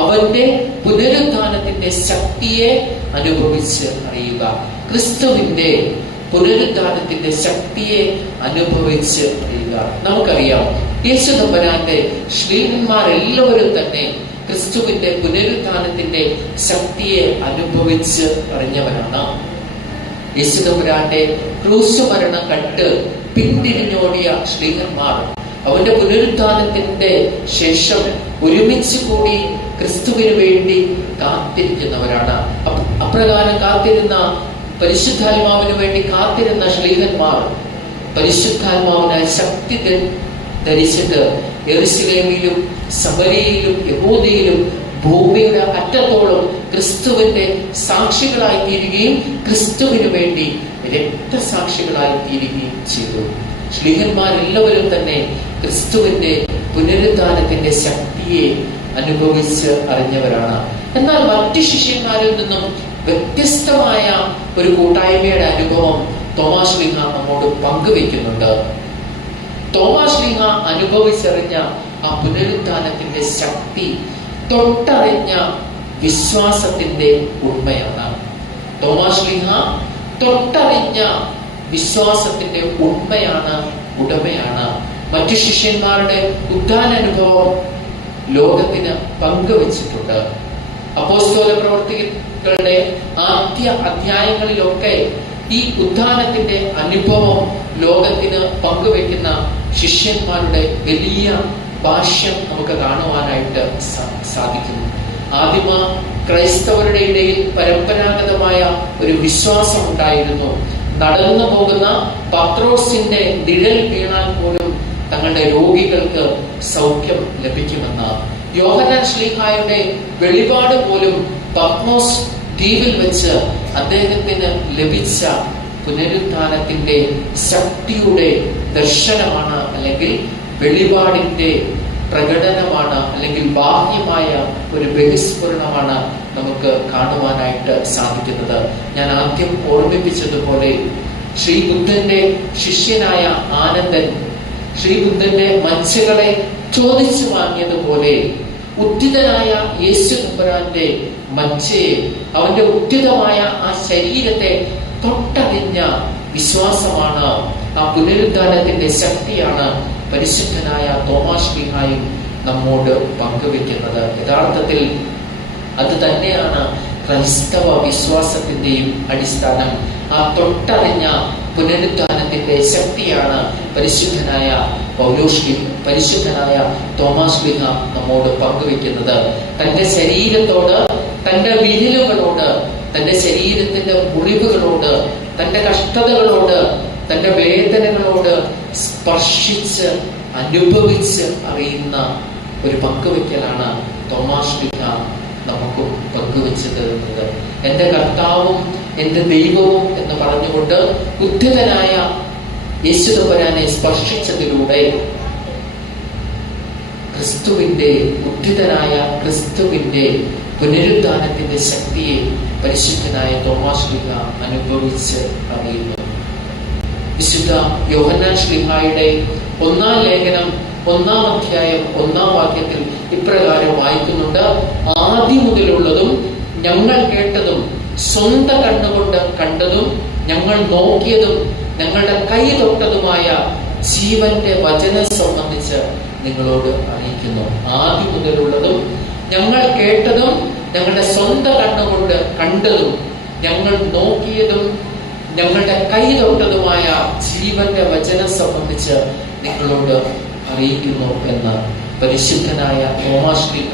അവന്റെ പുനരുത്ഥാനത്തിന്റെ ശക്തിയെ അനുഭവിച്ച് അറിയുക. ക്രിസ്തുവിന്റെ പുനരുത്ഥാനത്തിന്റെ ശക്തിയെ അനുഭവിച്ച് അറിയുക. നമുക്കറിയാം യേശു തമ്പുരാന്റെ ശ്ലീഹന്മാരെല്ലാവരും തന്നെ ക്രിസ്തുവിന്റെ പുനരുത്ഥാനത്തിന്റെ ശക്തിയെ അനുഭവിച്ച് അറിഞ്ഞവരാണ്. യേശു തമ്പുരാന്റെ ക്രൂശ് മരണം കണ്ട് പിന്തിരിഞ്ഞോടിയ ശ്ലീഹന്മാർ അവന്റെ പുനരുത്ഥാനത്തിന്റെ ശേഷം ഒരുമിച്ച് കൂടി ക്രിസ്തുവിന് വേണ്ടി കാത്തിരിക്കുന്നവരാണ്. അപ്രകാരം കാത്തിരുന്ന പരിശുദ്ധാത്മാവിന് വേണ്ടി കാത്തിരുന്ന ശ്ലീഹന്മാർ പരിശുദ്ധാത്മാവിനായി ശക്തി ധരിച്ചിട്ട് യെരുശലേമിലും സമരിയയിലും യഹൂദയിലും ഭൂമിയുടെ അറ്റത്തോളം ക്രിസ്തുവിന്റെ സാക്ഷികളായി തീരുകയും ക്രിസ്തുവിന് വേണ്ടി രക്തസാക്ഷികളായി തീരുകയും ചെയ്തു. ശ്ലീഹന്മാരെല്ലാവരും തന്നെ ക്രിസ്തുവിന്റെ പുനരുത്ഥാനത്തിന്റെ ശക്തിയെ അനുഭവിച്ച് അറിഞ്ഞവരാണ്. എന്നാൽ മറ്റ് ശിഷ്യന്മാരിൽ നിന്നും വ്യത്യസ്തമായ ഒരു കൂട്ടായ്മയുടെ അനുഭവം തോമാസ് ശ്ലീഹ നമ്മോട് പങ്കുവെക്കുന്നുണ്ട്. തോമാസ് ശ്ലീഹ അനുഭവിച്ചറിഞ്ഞ ആ പുനരുത്ഥാനത്തിന്റെ ശക്തി തൊട്ടറിഞ്ഞ വിശ്വാസത്തിന്റെ ഉണ്മയാണ്. തോമാസ് ശ്ലീഹ തൊട്ടറിഞ്ഞ വിശ്വാസത്തിന്റെ ഉടമയാണ്. മറ്റു ശിഷ്യന്മാരുടെ ഉദ്ധാനാനുഭവം ലോകത്തിന് പങ്കുവച്ചിട്ടുണ്ട്. അപ്പോസ്തല പ്രവർത്തികളുടെ ആദ്യ അധ്യായങ്ങളിലൊക്കെ ഈ ഉദ്ധാനത്തിന്റെ അനുഭവം ലോകത്തിന് പങ്കുവെക്കുന്ന ശിഷ്യന്മാരുടെ വലിയ ഭാഷ്യം നമുക്ക് കാണുവാനായിട്ട് സാധിക്കുന്നു. ആദിമ ക്രൈസ്തവരുടെ ഇടയിൽ പരമ്പരാഗതമായ ഒരു വിശ്വാസം ഉണ്ടായിരുന്നു. നടന്നു പോകുന്ന പത്രോസിന്റെ നിഴൽ വീണാൽ പോലും തങ്ങളുടെ രോഗികൾക്ക് സൗഖ്യം ലഭിക്കുമെന്ന്. യോഹന്നാൻ ശ്ലീഹായുടെ വെളിപാട് പോലും പത്മോസ് ദ്വീപിൽ വെച്ച് അദ്ദേഹത്തിന് ലഭിച്ച പുനരുത്ഥാനത്തിന്റെ ശക്തിയുടെ ദർശനമാണ്, അല്ലെങ്കിൽ വെളിപാടിന്റെ പ്രകടനമാണ്, അല്ലെങ്കിൽ ബാഹ്യമായ ഒരു ബഹിസ്ഫുരണമാണ് നമുക്ക് കാണുവാനായിട്ട് സാധിക്കുന്നത്. ഞാൻ ആദ്യം ഓർമ്മിപ്പിച്ചതുപോലെ ശ്രീബുദ്ധന്റെ ശിഷ്യനായ ആനന്ദൻ ശ്രീബുദ്ധന്റെ മത്സ്യങ്ങളെ ചോദിച്ചു വാങ്ങിയതുപോലെ ഉദ്ധിതനായ യേശു തമ്പുരാന്റെ മത്സ്യയെ, അവന്റെ ഉദ്ധിതമായ ആ ശരീരത്തെ തൊട്ടറിഞ്ഞ വിശ്വാസമാണ്, ആ പുനരുദ്ധാനത്തിന്റെ ശക്തിയാണ് പരിശുദ്ധനായ തോമാസ് ശ്ലീഹായും നമ്മോട് പങ്കുവെക്കുന്നത്. യഥാർത്ഥത്തിൽ അത് തന്നെയാണ് ക്രൈസ്തവ വിശ്വാസത്തിന്റെയും അടിസ്ഥാനം. ആ തൊട്ടറിഞ്ഞ പുനരുത്ഥാനത്തിന്റെ ശക്തിയാണ് പരിശുദ്ധനായ തോമാസ് ശ്ലീഹ നമ്മോട് പങ്കുവെക്കുന്നത്. തന്റെ ശരീരത്തോട്, തന്റെ വിരലുകളോട്, തന്റെ ശരീരത്തിന്റെ മുറിവുകളോട്, തന്റെ കഷ്ടതകളോട്, തന്റെ വേദനകളോട് സ്പർശിച്ച് അനുഭവിച്ച് അറിയുന്ന ഒരു പങ്കുവെക്കലാണ് തോമാസ് ശ്ലീഹ നമുക്കും പങ്കുവെച്ചു തരുന്നത്. എന്റെ കർത്താവും എന്റെ ദൈവവും എന്ന് പറഞ്ഞുകൊണ്ട് ഉദ്ധിതനായ യേശു തമ്പുരാനെ സ്പർശിച്ചതിലൂടെ ഉദ്ധിതനായ ക്രിസ്തുവിന്റെ പുനരുദ്ധാനത്തിന്റെ ശക്തിയെ പരിശുദ്ധനായ തോമാസ് ശ്ലീഹ അനുഭവിച്ച് അറിയുന്നു. വിശുദ്ധ യോഹന്നാൻ ശ്ലീഹായുടെ 1-ാം ലേഖനം 1-ാം അധ്യായം 1-ാം വാക്യത്തിൽ ഇപ്രകാരം വായിക്കുന്നുണ്ട്: ആദ്യം മുതലുള്ളതും ഞങ്ങൾ കേട്ടതും സ്വന്തം കണ്ണുകൊണ്ട് കണ്ടതും ഞങ്ങൾ നോക്കിയതും ഞങ്ങളുടെ കൈ തൊട്ടതുമായ ജീവന്റെ വചനം സംബന്ധിച്ച് നിങ്ങളോട് അറിയിക്കുന്നു. ആദ്യം മുതലുള്ളതും ഞങ്ങൾ കേട്ടതും ഞങ്ങളുടെ സ്വന്തം കണ്ണുകൊണ്ട് കണ്ടതും ഞങ്ങൾ നോക്കിയതും ഞങ്ങളുടെ കൈ തൊട്ടതുമായ ജീവന്റെ വചനം സംബന്ധിച്ച് നിങ്ങളോട് അറിയിക്കുന്നു എന്ന് പരിശുദ്ധനായ തോമാസ് ശ്ലീഹ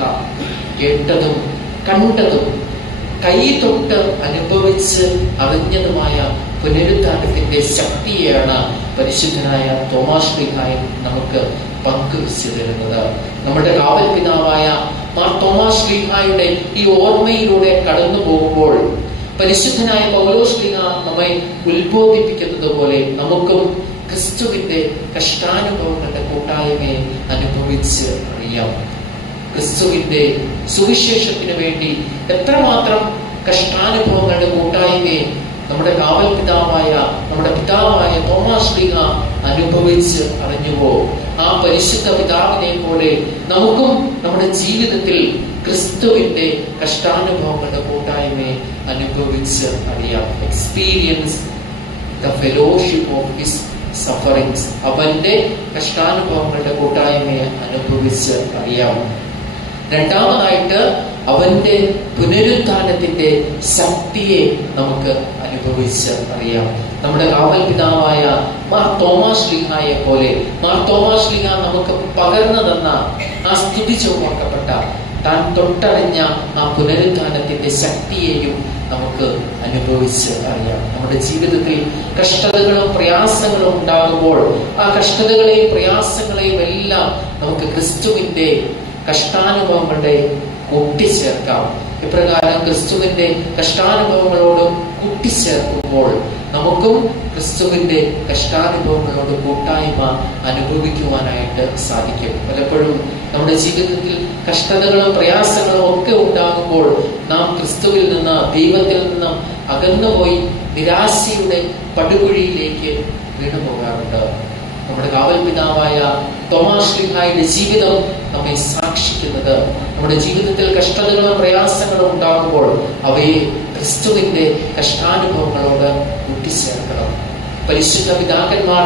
കേട്ടതും കണ്ടതും കൈ തൊട്ട് അനുഭവിച്ച് അറിഞ്ഞതുമായ പുനരുദ്ധാനത്തിന്റെ ശക്തിയെയാണ് പരിശുദ്ധനായ തോമാസ് ശ്ലീഹായും നമുക്ക് പങ്കുവെച്ചു തരുന്നത്. നമ്മുടെ കാവൽ പിതാവായ മാർ തോമാസ് ശ്ലീഹായുടെ ഈ ഓർമ്മയിലൂടെ കടന്നു പോകുമ്പോൾ പരിശുദ്ധനായ പൗലോസ് ശ്ലീഹ നമ്മെ ഉത്ബോധിപ്പിക്കുന്നത് പോലെ നമുക്കും ക്രിസ്തുവിന്റെ കഷ്ടാനുഭവങ്ങളുടെ കൂട്ടായ്മയെ അനുഭവിച്ച് അറിയാം. ക്രിസ്തുവിന്റെ സുവിശേഷത്തിന് വേണ്ടി എത്രമാത്രം കഷ്ടാനുഭവങ്ങളുടെ കൂട്ടായ്മയെ നമ്മുടെ കാവൽ പിതാവായ നമ്മുടെ പിതാവായ തോമാസ് ശ്ലീഹ അനുഭവിച്ച് അറിഞ്ഞുവോ, ആ പരിശുദ്ധ പിതാവിനെ പോലെ നമുക്കും നമ്മുടെ ജീവിതത്തിൽ ക്രിസ്തുവിന്റെ കഷ്ടാനുഭവങ്ങളുടെ കൂട്ടായ്മയെ അനുഭവിച്ച് അറിയാം. Experience the fellowship of his sufferings. അവന്റെ കഷ്ടാനുഭവങ്ങളുടെ കൂട്ടായ്മയെ അനുഭവിച്ച് അറിയാം. രണ്ടാമതായിട്ട് അവന്റെ പുനരുത്ഥാനത്തിന്റെ ശക്തിയെ നമുക്ക് അനുഭവിച്ച് അറിയാം. നമ്മുടെ കാവൽ പിതാവായ മാർ തോമാസ് ശ്ലീഹായെ പോലെ മാർ തോമാസ് ശ്ലീഹ നമുക്ക് പകർന്നു തന്ന ആ സ്തുതി ചൊവ്വാക്കപ്പെട്ട താൻ തൊട്ടറിഞ്ഞ ആ പുനരുത്ഥാനത്തിന്റെ ശക്തിയെയും നമുക്ക് അനുഭവിച്ച് അറിയാം. നമ്മുടെ ജീവിതത്തിൽ കഷ്ടതകളും പ്രയാസങ്ങളും ഉണ്ടാകുമ്പോൾ ആ കഷ്ടതകളെയും പ്രയാസങ്ങളെയും എല്ലാം നമുക്ക് ക്രിസ്തുവിന്റെ കഷ്ടാനുഭവങ്ങളുടെ കൂട്ടിച്ചേർക്കാം. ഇപ്രകാരം ക്രിസ്തുവിന്റെ കഷ്ടാനുഭവങ്ങളോട് കൂട്ടിച്ചേർക്കുമ്പോൾ നമുക്കും ക്രിസ്തുവിന്റെ കഷ്ടാനുഭവങ്ങളോട് കൂട്ടായ്മ അനുഭവിക്കുവാനായിട്ട് സാധിക്കും. പലപ്പോഴും നമ്മുടെ ജീവിതത്തിൽ കഷ്ടതകളും പ്രയാസങ്ങളും ഒക്കെ ഉണ്ടാകുമ്പോൾ നാം ക്രിസ്തുവിൽ നിന്ന്, ദൈവത്തിൽ നിന്ന് അകന്നുപോയി നിരാശയുടെ പടുകുഴിയിലേക്ക് വീണു പോകാറുണ്ട്. നമ്മുടെ കാവൽ പിതാവായ തോമാസ് ശ്ലീഹായുടെ ജീവിതം നമ്മെ സാക്ഷിക്കുന്നത് നമ്മുടെ ജീവിതത്തിൽ കഷ്ടതകളും പ്രയാസങ്ങളും ഉണ്ടാകുമ്പോൾ അവയെ ക്രിസ്തുവിന്റെ കഷ്ടാനുഭവങ്ങളോട് കൂട്ടിച്ചേർക്കണം. പരിശുദ്ധ പിതാക്കന്മാർ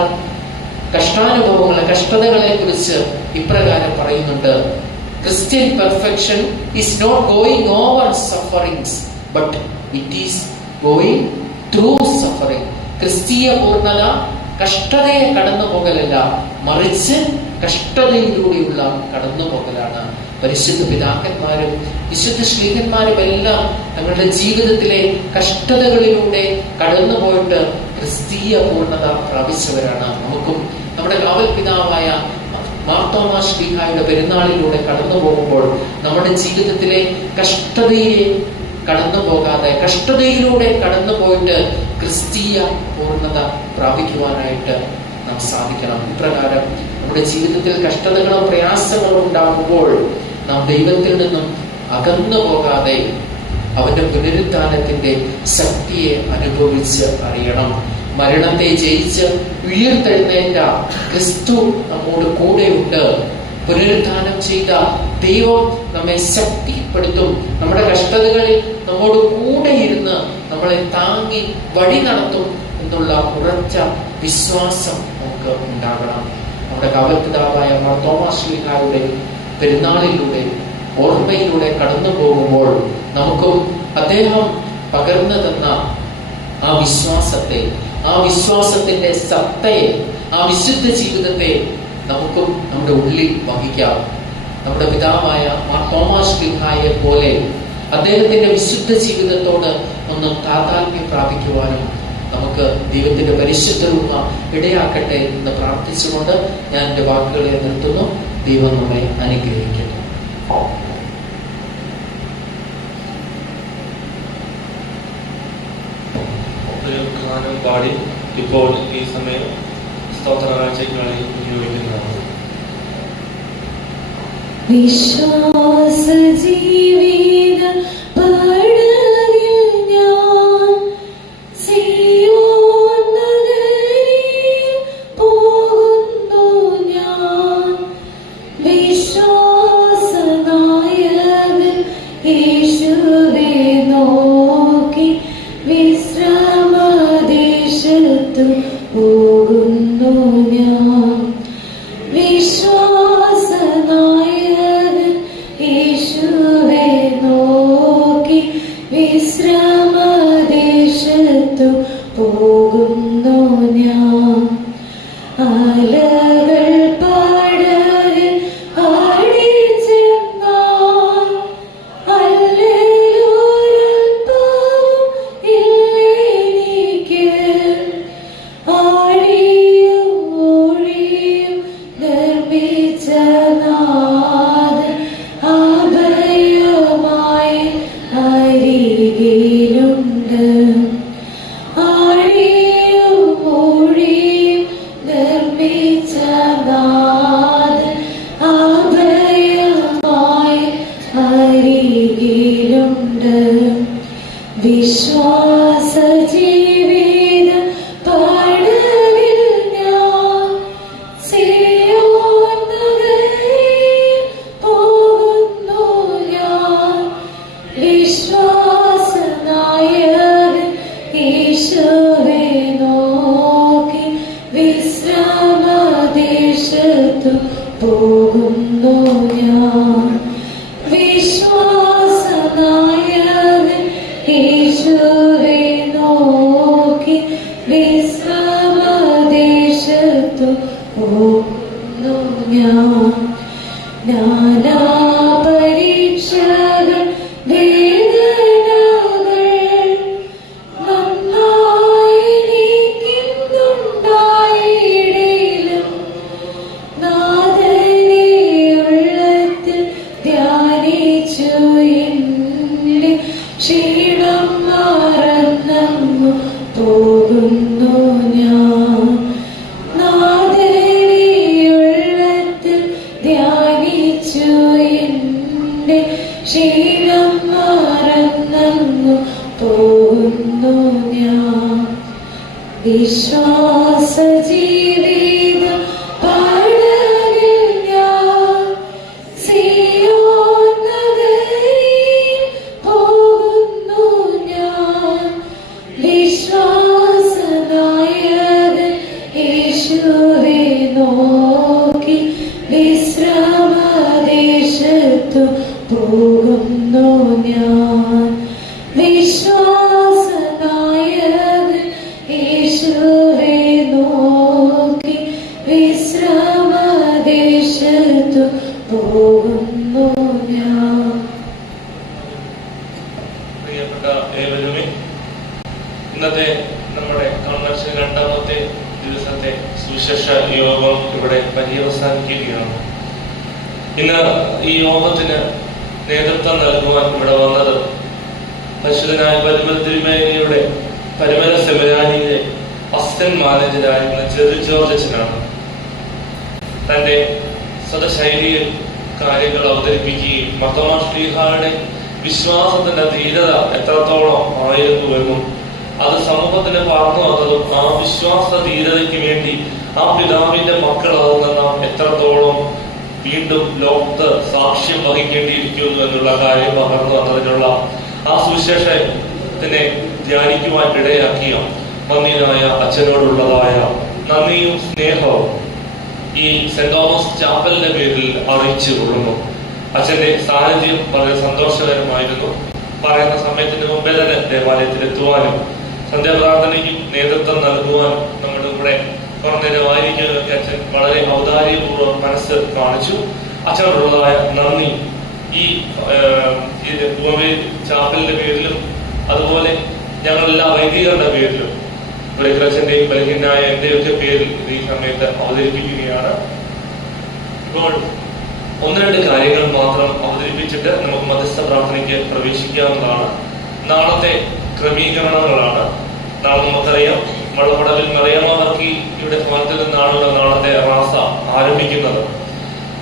കഷ്ടാനുഭവങ്ങളെ, കഷ്ടതകളെ കുറിച്ച് ഇപ്രകാരം പറയുന്നുണ്ട്: Christian perfection is not going over sufferings but it is going through suffering. ക്രിസ്തീയ പൂർണ്ണത കഷ്ടതയെ കടന്നു പോകലല്ല, മറിച്ച് കഷ്ടതയിലൂടെയുള്ള കടന്നു പോകലാണ്. പരിശുദ്ധ പിതാക്കന്മാരും വിശുദ്ധ ശ്ലീഹന്മാരും എല്ലാം തങ്ങളുടെ ജീവിതത്തിലെ കഷ്ടതകളിലൂടെ കടന്നുപോയിട്ട് ക്രിസ്തീയ പൂർണ്ണത പ്രാപിച്ചവരാണ്. നമുക്കും നമ്മുടെ കാവൽ പിതാവായ മാർ തോമാസ് ശ്ലീഹായുടെ പെരുന്നാളിലൂടെ കടന്നു പോകുമ്പോൾ നമ്മുടെ ജീവിതത്തിലെ കഷ്ടതയെ കടന്നു പോകാതെ, കഷ്ടതയിലൂടെ കടന്നു പോയിട്ട് ക്രിസ്തീയ പൂർണ്ണത പ്രാപിക്കുവാനായിട്ട് നാം സാധിക്കണം. ഇപ്രകാരം നമ്മുടെ ജീവിതത്തിൽ കഷ്ടതകളും പ്രയാസങ്ങളും ഉണ്ടാകുമ്പോൾ നാം ദൈവത്തിൽ നിന്നും അകന്നു പോകാതെ അവന്റെ പുനരുത്ഥാനത്തിന്റെ ശക്തിയെ അനുഭവിച്ച് അറിയണം. മരണത്തെ ജയിച്ച് ഉയർത്തെഴുന്നേറ്റ ക്രിസ്തു നമ്മോട് കൂടെയുണ്ട്. പുനരുത്ഥാനം ചെയ്ത ദൈവം നമ്മെ ശക്തിപ്പെടുത്തും. നമ്മുടെ കഷ്ടതകളിൽ നമ്മോട് കൂടെ ഇരുന്ന് നമ്മളെ താങ്ങി വഴി നടത്തും എന്നുള്ള ഉറച്ച വിശ്വാസം നമുക്ക് ഉണ്ടാകണം. നമ്മുടെ കാവൽ പിതാവായ മാർ തോമാസ് ശ്ലീഹായുടെ പെരുന്നാളിലൂടെ, ഓർമ്മയിലൂടെ കടന്നു പോകുമ്പോൾ നമുക്കും അദ്ദേഹം പകർന്നു തന്ന ആ വിശ്വാസത്തെ, ആ വിശ്വാസത്തിന്റെ സത്തയെ, ആ വിശുദ്ധ ജീവിതത്തെ നമുക്കും നമ്മുടെ ഉള്ളിൽ വഹിക്കാം. നമ്മുടെ പിതാവായ മാർ തോമാസ് ശ്ലീഹായെ പോലെ അദ്ദേഹത്തിന്റെ വിശുദ്ധ ജീവിതത്തോട് ഒന്ന് താതാത്മ്യം പ്രാപിക്കുവാനും നമുക്ക് ദൈവത്തിന്റെ പരിശുദ്ധ രൂപ ഇടയാക്കട്ടെ എന്ന് പ്രാർത്ഥിച്ചുകൊണ്ട് ഞാൻ എൻ്റെ വാക്കുകളെ നിർത്തുന്നു. ദൈവം നമ്മെ അനുഗ്രഹിക്കട്ടെ. ഒരു ഗാനം പാടി ഇപ്പോൾ ഈ സമയം സ്തോത്രകാഴ്ചയ്ക്കായി ഉപയോഗിക്കുന്നതാണ്. വിശ്വാസ ജീവിത പടവിൽ ഞാൻ സിയോൻ നഗരിയിൽ പോകുന്നു. ഞാൻ വിശ്വാസനായകൻ യേശുവെ നോക്കി വിശ്രമദേശത്തു പോകുന്നു. ഞാൻ വിശ്വാസനായകൻ യേശുവെ വിശ്വാസ ജീവിത പാടവിൽ ഞാൻ സിയോൻ നഗരിയിൽ പോകുന്നു ഞാൻ. വിശ്വാസനായകൻ യേശുവെ നോക്കി വിശ്രമദേശത്തു പോകുന്നു ഞാൻ. വിശ്വാസനായകൻ യേശുവെ നോക്കി വിശ്രമദേശത്തു പോകുന്നു ഞാൻ. നാനാ പരീക്ഷകൾ വേദനകൾ നന്നായി നീക്കുന്നുണ്ടായിടിലും നാഥനെ ഉള്ളത്തിൽ ധ്യാനിച്ചു എന്റെ ക്ഷീണം മറന്നങ്ങു പോകുന്നു ഞാൻ. നാഥനെ ഉള്ളത്തിൽ ധ്യാനിച്ചു എന്റെ ക്ഷീണം മറന്നങ്ങു പോകുന്നു ഞാൻ. വിശ്വാസ ജീവിതം പാടവിൽ ഞാൻ സിയോൻ നഗരിയിൽ പോകുന്നു ഞാൻ. വിശ്വാസനായകൻ യേശുവെ നോക്കി വിശ്രമദേശത്തു പോകുന്നു ഞാൻ. വിശ്വാസനായകൻ യേശുവെ നോക്കി വിശ്രമദേശത്തു പോകുന്നു ഞാൻ. പ്രിയപ്പെട്ട ഏവരുമേ, ഇന്നത്തെ നമ്മുടെ കൺവെൻഷൻ രണ്ടാമത്തെ ദിവസത്തെ സുവിശേഷ യോഗം ഇവിടെ പര്യവസാനിക്കുകയാണ്. ഇന്ന് ഈ യോഗത്തിന് നേതൃത്വം നൽകുവാൻ ഇവിടെ വന്നത് പരിശുദ്ധനായ പരിമല തിരുമേനിയുടെ പരിമല സെമിനാരിയിലെ അസിസ്റ്റന്റ് മാനേജരായിരുന്ന ചെറു ജോർജ് അച്ഛനാണ്. തന്റെ സ്വതശൈലിയിൽ കാര്യങ്ങൾ അവതരിപ്പിക്കുകയും മാർത്തോമാ ശ്ലീഹായുടെ വിശ്വാസത്തിന്റെ ധീരത എത്രത്തോളം ആയിരുന്നുവെന്നും അത് സമൂഹത്തിന് പകർന്നു വന്നതും ആ വിശ്വാസ ധീരതയ്ക്ക് വേണ്ടി ആ പിതാവിന്റെ മക്കളാകുന്ന നാം എത്രത്തോളം വീണ്ടും ലോകത്ത് സാക്ഷ്യം വഹിക്കേണ്ടിയിരിക്കുന്നു എന്നുള്ള കാര്യം പകർന്നു വന്നതിനുള്ള ആ സുവിശേഷത്തിനെ ധ്യാനിക്കുവാൻ ഇടയാക്കിയ നന്ദിനായ അച്ഛനോടുള്ളതായ നന്ദിയും സ്നേഹവും ഈ സെന്റ് തോമസ് ചാപ്പലിന്റെ പേരിൽ അറിയിച്ചു കൊള്ളുന്നു. അച്ഛന്റെ സാന്നിധ്യം വളരെ സന്തോഷകരമായിരുന്നു. പറയുന്ന സമയത്തിന് മുമ്പേ തന്നെ ദേവാലയത്തിൽ എത്തുവാനും സന്ധ്യാപ്രാർത്ഥനയ്ക്കും നേതൃത്വം നൽകുവാനും നമ്മുടെ കൂടെ കുറഞ്ഞേരമായിരിക്കുന്നതൊക്കെ അച്ഛൻ വളരെ ഔദാര്യപൂർവ്വം മനസ്സ് കാണിച്ചു. അച്ഛനോടുള്ളതായ നന്ദി ഈ ഭൂമി ചാപ്പലിന്റെ പേരിലും അതുപോലെ ഞങ്ങളെല്ലാ വൈദികരുടെ പേരിലും അച്ഛന്റെയും ബലഹീനായ എന്റെയൊക്കെ പേരിൽ ഈ സമയത്ത് അവതരിപ്പിക്കുകയാണ്. ഇപ്പോൾ ഒന്ന് രണ്ട് കാര്യങ്ങൾ മാത്രം അവതരിപ്പിച്ചിട്ട് നമുക്ക് മധ്യസ്ഥ പ്രാർത്ഥനയ്ക്ക് പ്രവേശിക്കാവുന്നതാണ്. നാളത്തെ ക്രമീകരണങ്ങളാണ്. നാളെ നമുക്കറിയാം വള്ളപ്പടവിൽ മറിയാമ്മ ഇവിടെ ഭവനത്തിൽ നിന്നാണല്ലോ നാളത്തെ റാസ ആരംഭിക്കുന്നത്.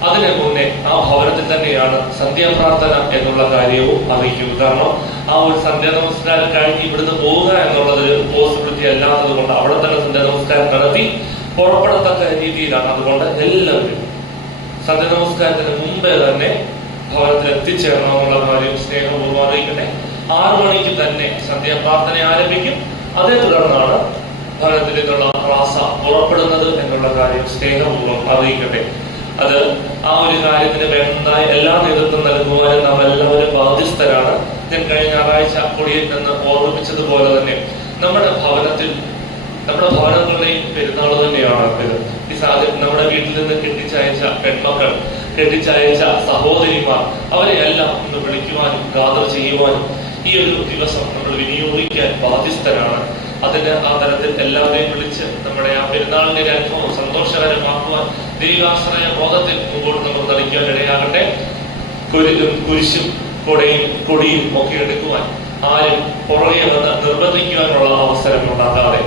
അതിന് മുന്നേ ആ ഭവനത്തിൽ തന്നെയാണ് സന്ധ്യാപ്രാർത്ഥന എന്നുള്ള കാര്യവും അറിയിക്കും. കാരണം ആ ഒരു സന്ധ്യാ നമസ്കാരം കഴിഞ്ഞ് ഇവിടുന്ന് പോവുക എന്നുള്ളത് ഒരു പോസിബിലിറ്റി അല്ലാത്തത് കൊണ്ട് അവിടെ തന്നെ സന്ധ്യാ നമസ്കാരം നടത്തി പുറപ്പെടത്തക്ക രീതിയിലാണ്. അതുകൊണ്ട് എല്ലാവരും സന്ധ്യ നമസ്കാരത്തിന് മുമ്പേ തന്നെ ഭവനത്തിൽ എത്തിച്ചേരണമെന്നുള്ള കാര്യം സ്നേഹപൂർവ്വം അറിയിക്കട്ടെ. 6 മണിക്ക് തന്നെ സന്ധ്യാപ്രാർത്ഥന ആരംഭിക്കും. അതേ തുടർന്നാണ് ഭവനത്തിലേക്കുള്ള റാസ പുറപ്പെടുന്നത് എന്നുള്ള കാര്യം സ്നേഹപൂർവ്വം അറിയിക്കട്ടെ. അത് ആ ഒരു കാര്യത്തിന് വേണ്ടതായ എല്ലാ നേതൃത്വം നൽകുവാനും നാം എല്ലാവരും ബാധ്യസ്ഥരാണ്. ഞാൻ കഴിഞ്ഞ ഞായറാഴ്ച കൊടിയിൽ നിന്ന് ഓർമ്മിപ്പിച്ചതുപോലെ തന്നെ നമ്മുടെ ഭവനങ്ങളുടെയും പെരുന്നാൾ തന്നെയാണ് ഇത്. ഈ സാഹചര്യം നമ്മുടെ വീട്ടിൽ നിന്ന് കെട്ടിച്ചയച്ച പെൺമക്കൾ, കെട്ടിച്ചയച്ച സഹോദരിമാർ, അവരെ എല്ലാം ഒന്ന് വിളിക്കുവാനും ഗാദർ ചെയ്യുവാനും ഈ ഒരു ദിവസം നമ്മൾ വിനിയോഗിക്കാൻ ബാധ്യസ്ഥരാണ്. അതിന് ആ തരത്തിൽ എല്ലാവരെയും വിളിച്ച് നമ്മുടെ ആ പെരുന്നാളിന്റെ ഒരു അനുഭവം സന്തോഷകരമാക്കുവാൻ ദൈവാശ്രയ ബോധത്തിൽ മുമ്പോട്ട് നമ്മൾ നയിക്കാൻ ഇടയാകട്ടെ. കുരിശും കൊടിയും ഒക്കെ എടുക്കുവാൻ ആരും പുറകെ വന്ന് നിർബന്ധിക്കുവാനുള്ള അവസരം ഉണ്ടാകാതെ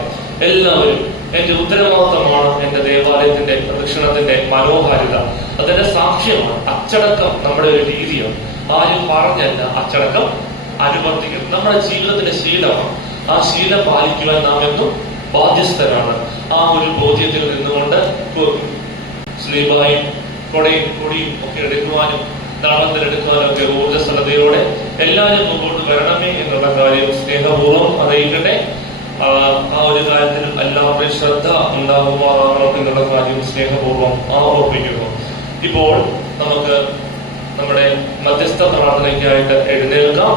എല്ലാവരും എന്റെ ഉത്തരവാദിത്തമാണ് എന്റെ ദേവാലയത്തിന്റെ പ്രദക്ഷിണത്തിന്റെ മനോഹാരിത, അതിന്റെ സാക്ഷ്യമാണ്. അച്ചടക്കം നമ്മുടെ ഒരു രീതിയാണ്. ആരും പറഞ്ഞല്ല അച്ചടക്കം അനുവർത്തിക്കണം. നമ്മുടെ ജീവിതത്തിന്റെ ശീലമാണ്. ആ ശീലം പാലിക്കുവാൻ നാം എന്നും ബാധ്യസ്ഥരാണ്. ആ ഒരു ബോധ്യത്തിൽ നിന്നുകൊണ്ട് സ്ലീബായും കൊടിയും ഒക്കെ എടുക്കുവാനും നാളത്തിലെടുക്കുവാനും ഒക്കെ ഊർജ്ജസ്വലതയോടെ എല്ലാവരും മുമ്പോട്ട് വരണമേ എന്നുള്ള കാര്യം സ്നേഹപൂർവ്വം അറിയിക്കട്ടെ. ആ ഒരു കാര്യത്തിൽ എല്ലാവരുടെയും ശ്രദ്ധ ഉണ്ടാകുമാറാകണം എന്നുള്ള കാര്യം സ്നേഹപൂർവ്വം ഓർപ്പിക്കുന്നു. ഇപ്പോൾ നമുക്ക് നമ്മുടെ മധ്യസ്ഥ പ്രാർത്ഥനയ്ക്കായിട്ട് എഴുന്നേൽക്കാം.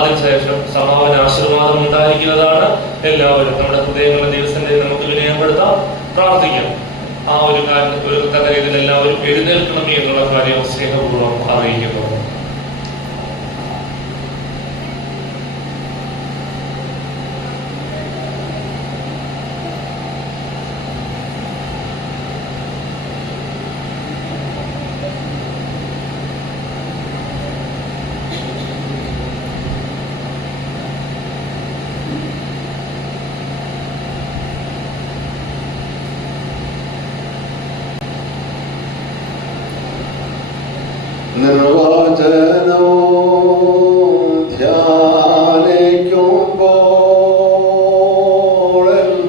അതിനുശേഷം സമാപന ആശീർവാദം ഉണ്ടായിരിക്കുന്നതാണ്. എല്ലാവരും നമ്മുടെ ഹൃദയങ്ങളുടെ ദിവസത്തെ നമുക്ക് വിനയപ്പെടുത്താം, പ്രാർത്ഥിക്കാം. ആ ഒരു രീതിയിൽ എല്ലാവരും എഴുന്നേൽക്കണമേ എന്നുള്ള കാര്യം സ്നേഹപൂർവ്വം അറിയിക്കുന്നു. ഇന്ന്